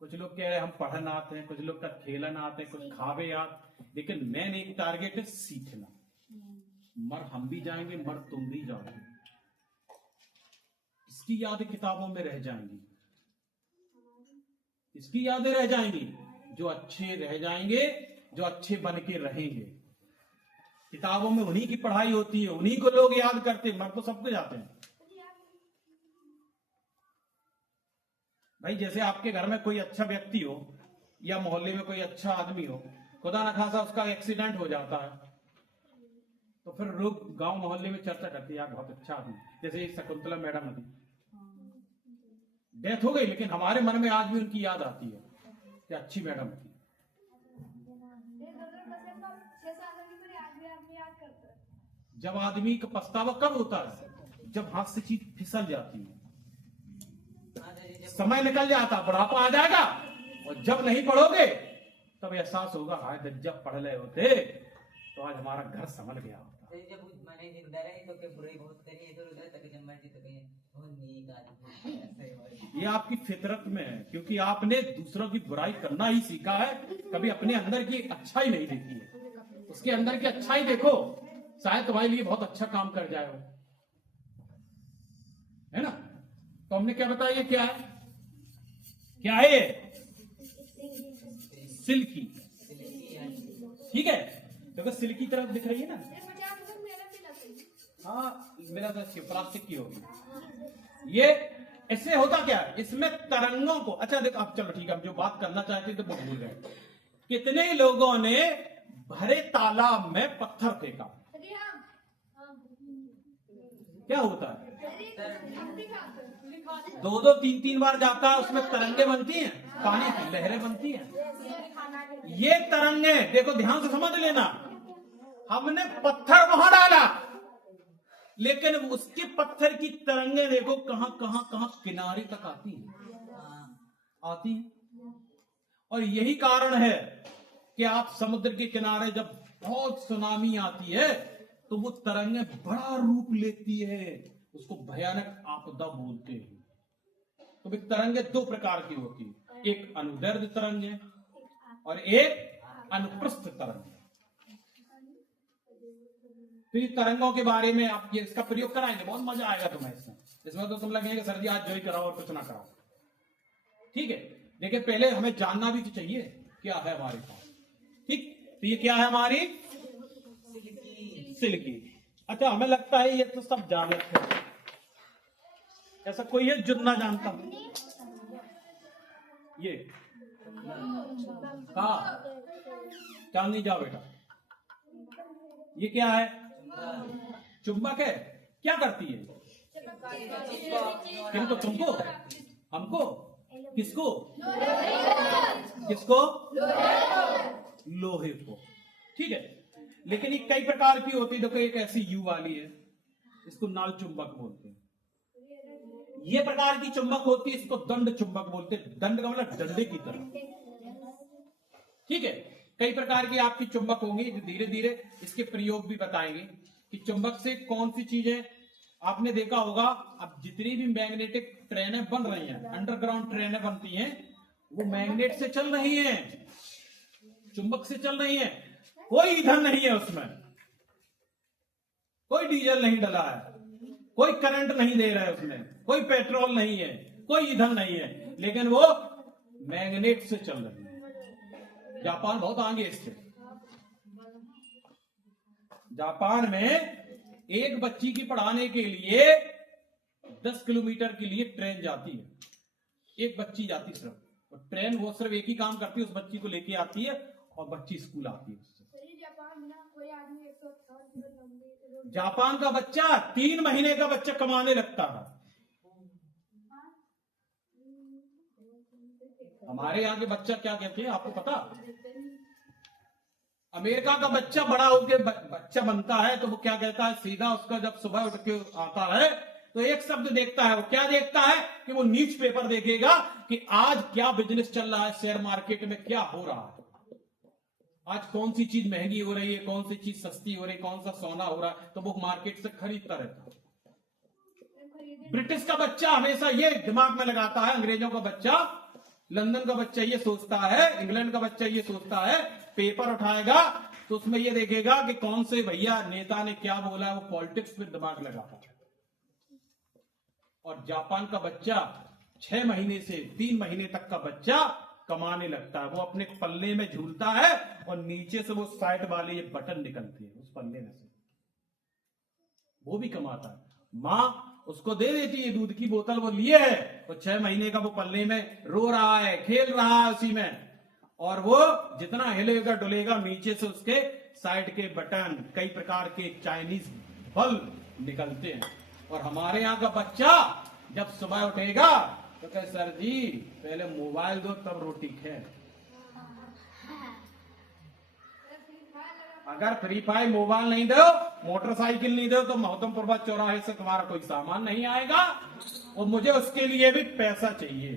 कुछ लोग कह रहे हैं हम पढ़न आते हैं, कुछ लोग का खेलन आते हैं, कुछ खावे आते, लेकिन मेन एक टारगेट है सीखना। मर हम भी जाएंगे, मर तुम भी जाओगे, इसकी यादें किताबों में रह जाएंगी, इसकी यादें रह जाएंगी। जो अच्छे रह जाएंगे, जो अच्छे बन के रहेंगे। किताबों में उन्हीं की पढ़ाई होती है, उन्हीं को लोग याद करते हैं, मर तो सबको जाते हैं भाई। जैसे आपके घर में कोई अच्छा व्यक्ति हो या मोहल्ले में कोई अच्छा आदमी हो, खुदा न खासा उसका एक्सीडेंट हो जाता है, तो फिर लोग गांव मोहल्ले में चर्चा करते हैं, यार बहुत अच्छा आदमी। जैसे शकुंतला मैडम थी, डेथ हो गई, लेकिन हमारे मन में आज भी उनकी याद आती है कि अच्छी मैडम थी। जब आदमी का पछतावा कब होता है? जब हाथ से चीज फिसल जाती है, समय निकल जाता, बुढ़ापा आ जाएगा, और जब नहीं पढ़ोगे तब एहसास होगा, हाय जब पढ़ ले होते तो आज हमारा घर संभल गया होता। जब माने जिंदा रहे तो के बुराई बहुत करी, इधर उधर तक जब मर्जी तो कहीं बहुत नीक आदमी। ये आपकी फितरत में है, क्योंकि आपने दूसरों की बुराई करना ही सीखा है, कभी अपने अंदर की अच्छाई नहीं देखी है। उसके अंदर की अच्छाई देखो, शायद तुम्हारे लिए बहुत अच्छा काम कर जाए वो, है ना। तो हमने क्या बताया, ये क्या है, क्या है ये? सिल्की, ठीक है। देखो सिल्की तरफ दिख रही है ना, हाँ मेरा तो प्लास्टिक की होगी। ये इससे होता क्या है, इसमें तरंगों को, अच्छा देखो अब चलो ठीक है, हम जो बात करना चाहते थे तो भूल गए। कितने लोगों ने भरे तालाब में पत्थर फेंका, क्या होता है? 2-2, 3-3 बार जाता है, उसमें तरंगे बनती हैं, पानी की लहरें बनती हैं। ये तरंगे देखो, ध्यान से समझ लेना, हमने पत्थर वहां डाला, लेकिन उसके पत्थर की तरंगे देखो कहां कहां कहां किनारे तक आती हैं। और यही कारण है कि आप समुद्र के किनारे जब बहुत सुनामी आती है तो वो तरंगे बड़ा रूप लेती है, उसको भयानक आपदा बोलते हैं। तो वे तरंगे 2 प्रकार की होती है, एक अनुदैर्ध्य तरंग है और एक अनुप्रस्थ तरंग है। तो ये तरंगों के बारे में आप ये इसका प्रयोग कराएंगे, बहुत मजा आएगा तुम्हें इसमें तो तुम लगेगा सर जी आज जो ही कराओ और कुछ ना कराओ, ठीक है। लेकिन पहले हमें जानना भी तो चाहिए क्या है हमारे पास, ठीक। तो ये क्या है हमारी सिल्की। अच्छा हमें लगता है ये तो सब जानते हैं, ऐसा कोई है जो ना जानता? ये कहा चांदनी जाओ बेटा, ये क्या है? चुंबक है। क्या करती है? किनको? तुमको? हमको? किसको? किसको? लोहे को, ठीक है। लेकिन ये कई प्रकार की होती है, देखो एक ऐसी यू वाली है, इसको नाल चुंबक बोलते हैं। ये प्रकार की चुंबक होती है, इसको दंड चुंबक बोलते हैं। दंड का मतलब डंडे की तरह, ठीक है। कई प्रकार की आपकी चुंबक होंगी, धीरे धीरे इसके प्रयोग भी बताएंगे कि चुंबक से कौन सी चीजें। आपने देखा होगा अब जितनी भी मैग्नेटिक ट्रेनें बन रही हैं, अंडरग्राउंड ट्रेनें बनती हैं, वो मैग्नेट से चल रही हैं, चुंबक से चल रही हैं। कोई ईंधन नहीं है उसमें, कोई डीजल नहीं डला है, कोई करंट नहीं दे रहा है उसमें, कोई पेट्रोल नहीं है, कोई ईंधन नहीं है, लेकिन वो मैग्नेट से चल रही है। जापान बहुत आगे इससे। जापान में एक बच्ची की पढ़ाने के लिए 10 किलोमीटर के लिए ट्रेन जाती है, एक बच्ची जाती सिर्फ, और ट्रेन वो सिर्फ एक ही काम करती है, उस बच्ची को लेके आती है और बच्ची स्कूल आती है उससे। जापान का बच्चा 3 महीने का बच्चा कमाने लगता है। हमारे यहाँ के बच्चा क्या कहते हैं आपको पता? अमेरिका का बच्चा बड़ा होकर बच्चा बनता है तो वो क्या कहता है, सीधा उसका जब सुबह उठ के आता है तो एक शब्द देखता है। वो क्या देखता है कि वो न्यूज पेपर देखेगा कि आज क्या बिजनेस चल रहा है, शेयर मार्केट में क्या हो रहा है, आज कौन सी चीज महंगी हो रही है, कौन सी चीज सस्ती हो रही है, कौन सा सोना हो रहा है, तो वो मार्केट से खरीदता रहता है। ब्रिटिश का बच्चा हमेशा ये दिमाग में लगाता है, अंग्रेजों का बच्चा, लंदन का बच्चा ये सोचता है, इंग्लैंड का बच्चा ये सोचता है, पेपर उठाएगा तो उसमें ये देखेगा कि कौन से भैया नेता ने क्या बोला, वो पॉलिटिक्स पे दिमाग लगाता है। और जापान का बच्चा 6 महीने से 3 महीने तक का बच्चा कमाने लगता है, वो अपने पल्ले में झूलता है और नीचे से वो साइड वाले ये बटन निकलते हैं उस पल्ले में से, वो भी कमाता है। माँ उसको दे देती है दूध की बोतल, वो लिए है, वो 6 महीने का वो पल्ले में रो रहा है, खेल रहा है उसी में, और वो जितना हिलेगा डुलेगा नीचे से उसके साइड के बटन, कई प्रकार के चाइनीज बल्ब निकलते हैं। और हमारे यहाँ का बच्चा जब सुबह उठेगा तो कहे सर जी पहले मोबाइल दो तब रोटी खाए। अगर फ्री फायर मोबाइल नहीं दो, मोटरसाइकिल नहीं दो, तो मोहतमपुर चौराहे से तुम्हारा कोई सामान नहीं आएगा और मुझे उसके लिए भी पैसा चाहिए।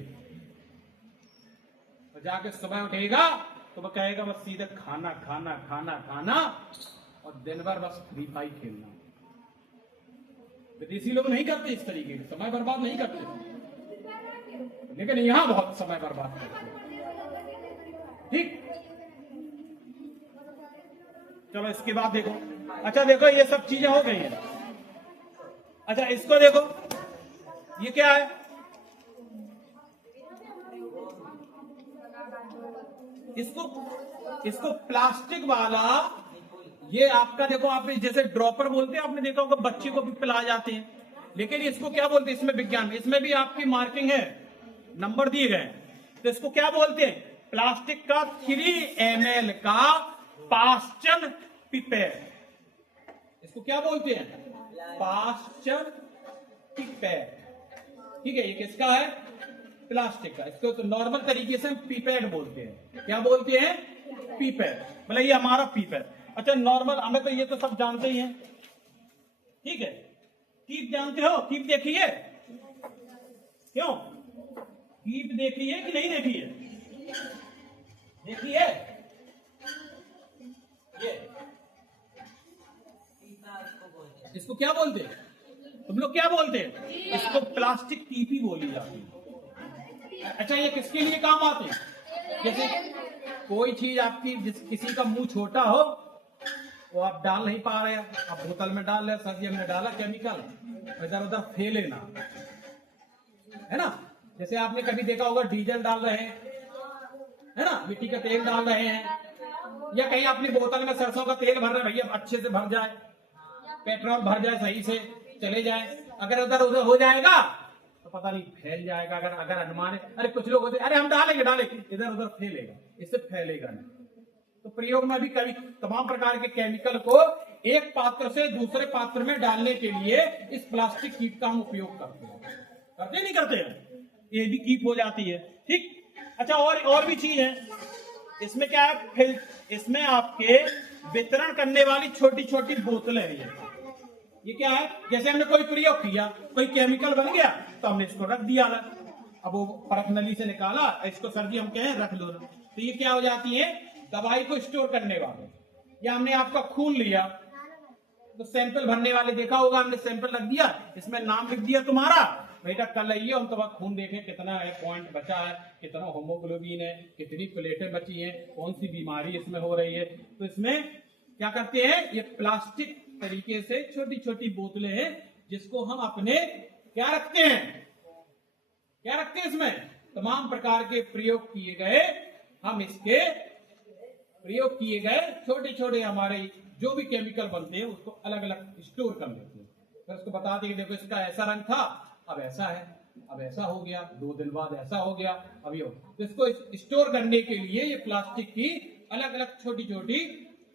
तो जाके सुबह उठेगा तो वो कहेगा बस सीधे खाना खाना खाना खाना और दिन भर बस फ्री फायर खेलना। विदेशी लोग नहीं करते इस तरीके से, समय बर्बाद नहीं करते, लेकिन यहां बहुत समय बर्बाद करते हैं। ठीक, चलो इसके बाद देखो। अच्छा देखो ये सब चीजें हो गई हैं। अच्छा इसको देखो, ये क्या है? इसको प्लास्टिक वाला, ये आपका देखो, आप जैसे ड्रॉपर बोलते हैं, आपने देखा होगा बच्चे को भी पिला जाते हैं, लेकिन इसको क्या बोलते हैं? इसमें विज्ञान में, इसमें भी आपकी मार्किंग है, नंबर दिए गए, तो इसको क्या बोलते हैं? प्लास्टिक का 3 ml का पाश्चन पिपेट। इसको क्या बोलते हैं? पाश्चन पिपेट। ठीक है, ये किसका है? प्लास्टिक का। इसको तो नॉर्मल तरीके से हम पिपेट बोलते हैं। क्या बोलते हैं? पिपेट। मतलब ये हमारा पिपेट। अच्छा नॉर्मल, हमें तो ये तो सब जानते ही हैं, ठीक है। कीप जानते हो? कीप देखी है? क्यों कीप देखी है कि नहीं देखी है? देखी है? ये इसको क्या बोलते हैं? तुम लोग क्या बोलते हैं? इसको प्लास्टिक टीपी बोली जाती है। अच्छा ये किसके लिए काम आते हैं? जैसे कोई चीज आपकी, किसी का मुंह छोटा हो, वो आप डाल नहीं पा रहे, आप बोतल में डाल रहे, सब्जी हमने डाला केमिकल, इधर उधर फेले ना, है ना। जैसे आपने कभी देखा होगा डीजल डाल रहे हैं, है ना, मिट्टी का तेल डाल रहे हैं, या कहीं अपनी बोतल में सरसों का तेल भर रहे हैं, भैया अच्छे से भर जाए, पेट्रोल भर जाए, सही से चले जाए। अगर उधर उधर हो जाएगा तो पता नहीं फैल जाएगा। अगर अनुमान है, अरे कुछ लोग होते अरे हम डालेंगे, इधर उधर फैलेगा, इससे फैलेगा नहीं। तो प्रयोग में भी कभी तमाम प्रकार के केमिकल को एक पात्र से दूसरे पात्र में डालने के लिए इस प्लास्टिक कीट का हम उपयोग करते हैं। करते नहीं करते हैं? ये भी कीट हो जाती है। ठीक, अच्छा और भी चीज है इसमें। क्या है? फिर इसमें आपके वितरण करने वाली छोटी छोटी बोतलें हैं। ये क्या है? जैसे हमने कोई प्रयोग किया, कोई केमिकल बन गया, तो हमने इसको रख दिया अलग, अब वो परख नली से निकाला, इसको सर्दी हम कहें रख लो। तो ये क्या हो जाती है? दवाई को स्टोर करने वाले। या हमने आपका खून लिया तो सैंपल भरने वाले, देखा होगा, हमने सैंपल रख दिया, इसमें नाम लिख दिया तुम्हारा, बेटा कल आइए हम तुम्हारा खून देखें कितना है, पॉइंट बचा है, कितना होमोग्लोबिन है, कितनी प्लेटें बची हैं, कौन सी बीमारी इसमें हो रही है। तो इसमें क्या करते हैं? ये प्लास्टिक तरीके से छोटी छोटी बोतलें हैं, जिसको हम अपने क्या रखते हैं? क्या रखते हैं? इसमें तमाम प्रकार के प्रयोग किए गए, हम इसके प्रयोग किए गए छोटे छोटे हमारे जो भी केमिकल बनते हैं उसको अलग अलग स्टोर कर लेते हैं। फिर उसको बताते हैं कि देखो इसका ऐसा रंग था, अब ऐसा है, अब ऐसा हो गया, 2 दिन बाद ऐसा हो गया, अब ये। तो इसको स्टोर करने के लिए ये प्लास्टिक की अलग अलग छोटी छोटी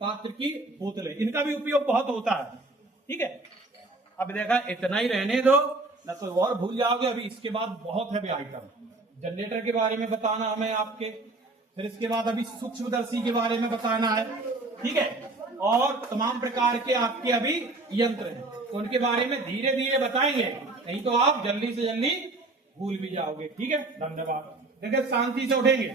पात्र की बोतलें, इनका भी उपयोग बहुत होता है। ठीक है, अब देखा इतना ही रहने दो, न तो और भूल जाओगे। अभी इसके बाद बहुत है भी आइटम। जनरेटर के बारे में बताना हमें आपके, फिर इसके बाद अभी सूक्ष्मदर्शी के बारे में बताना है। ठीक है, और तमाम प्रकार के आपके अभी यंत्र हैं, तो उनके बारे में धीरे धीरे बताएंगे, नहीं तो आप जल्दी से जल्दी भूल भी जाओगे। ठीक है, धन्यवाद। देखिए शांति से उठेंगे।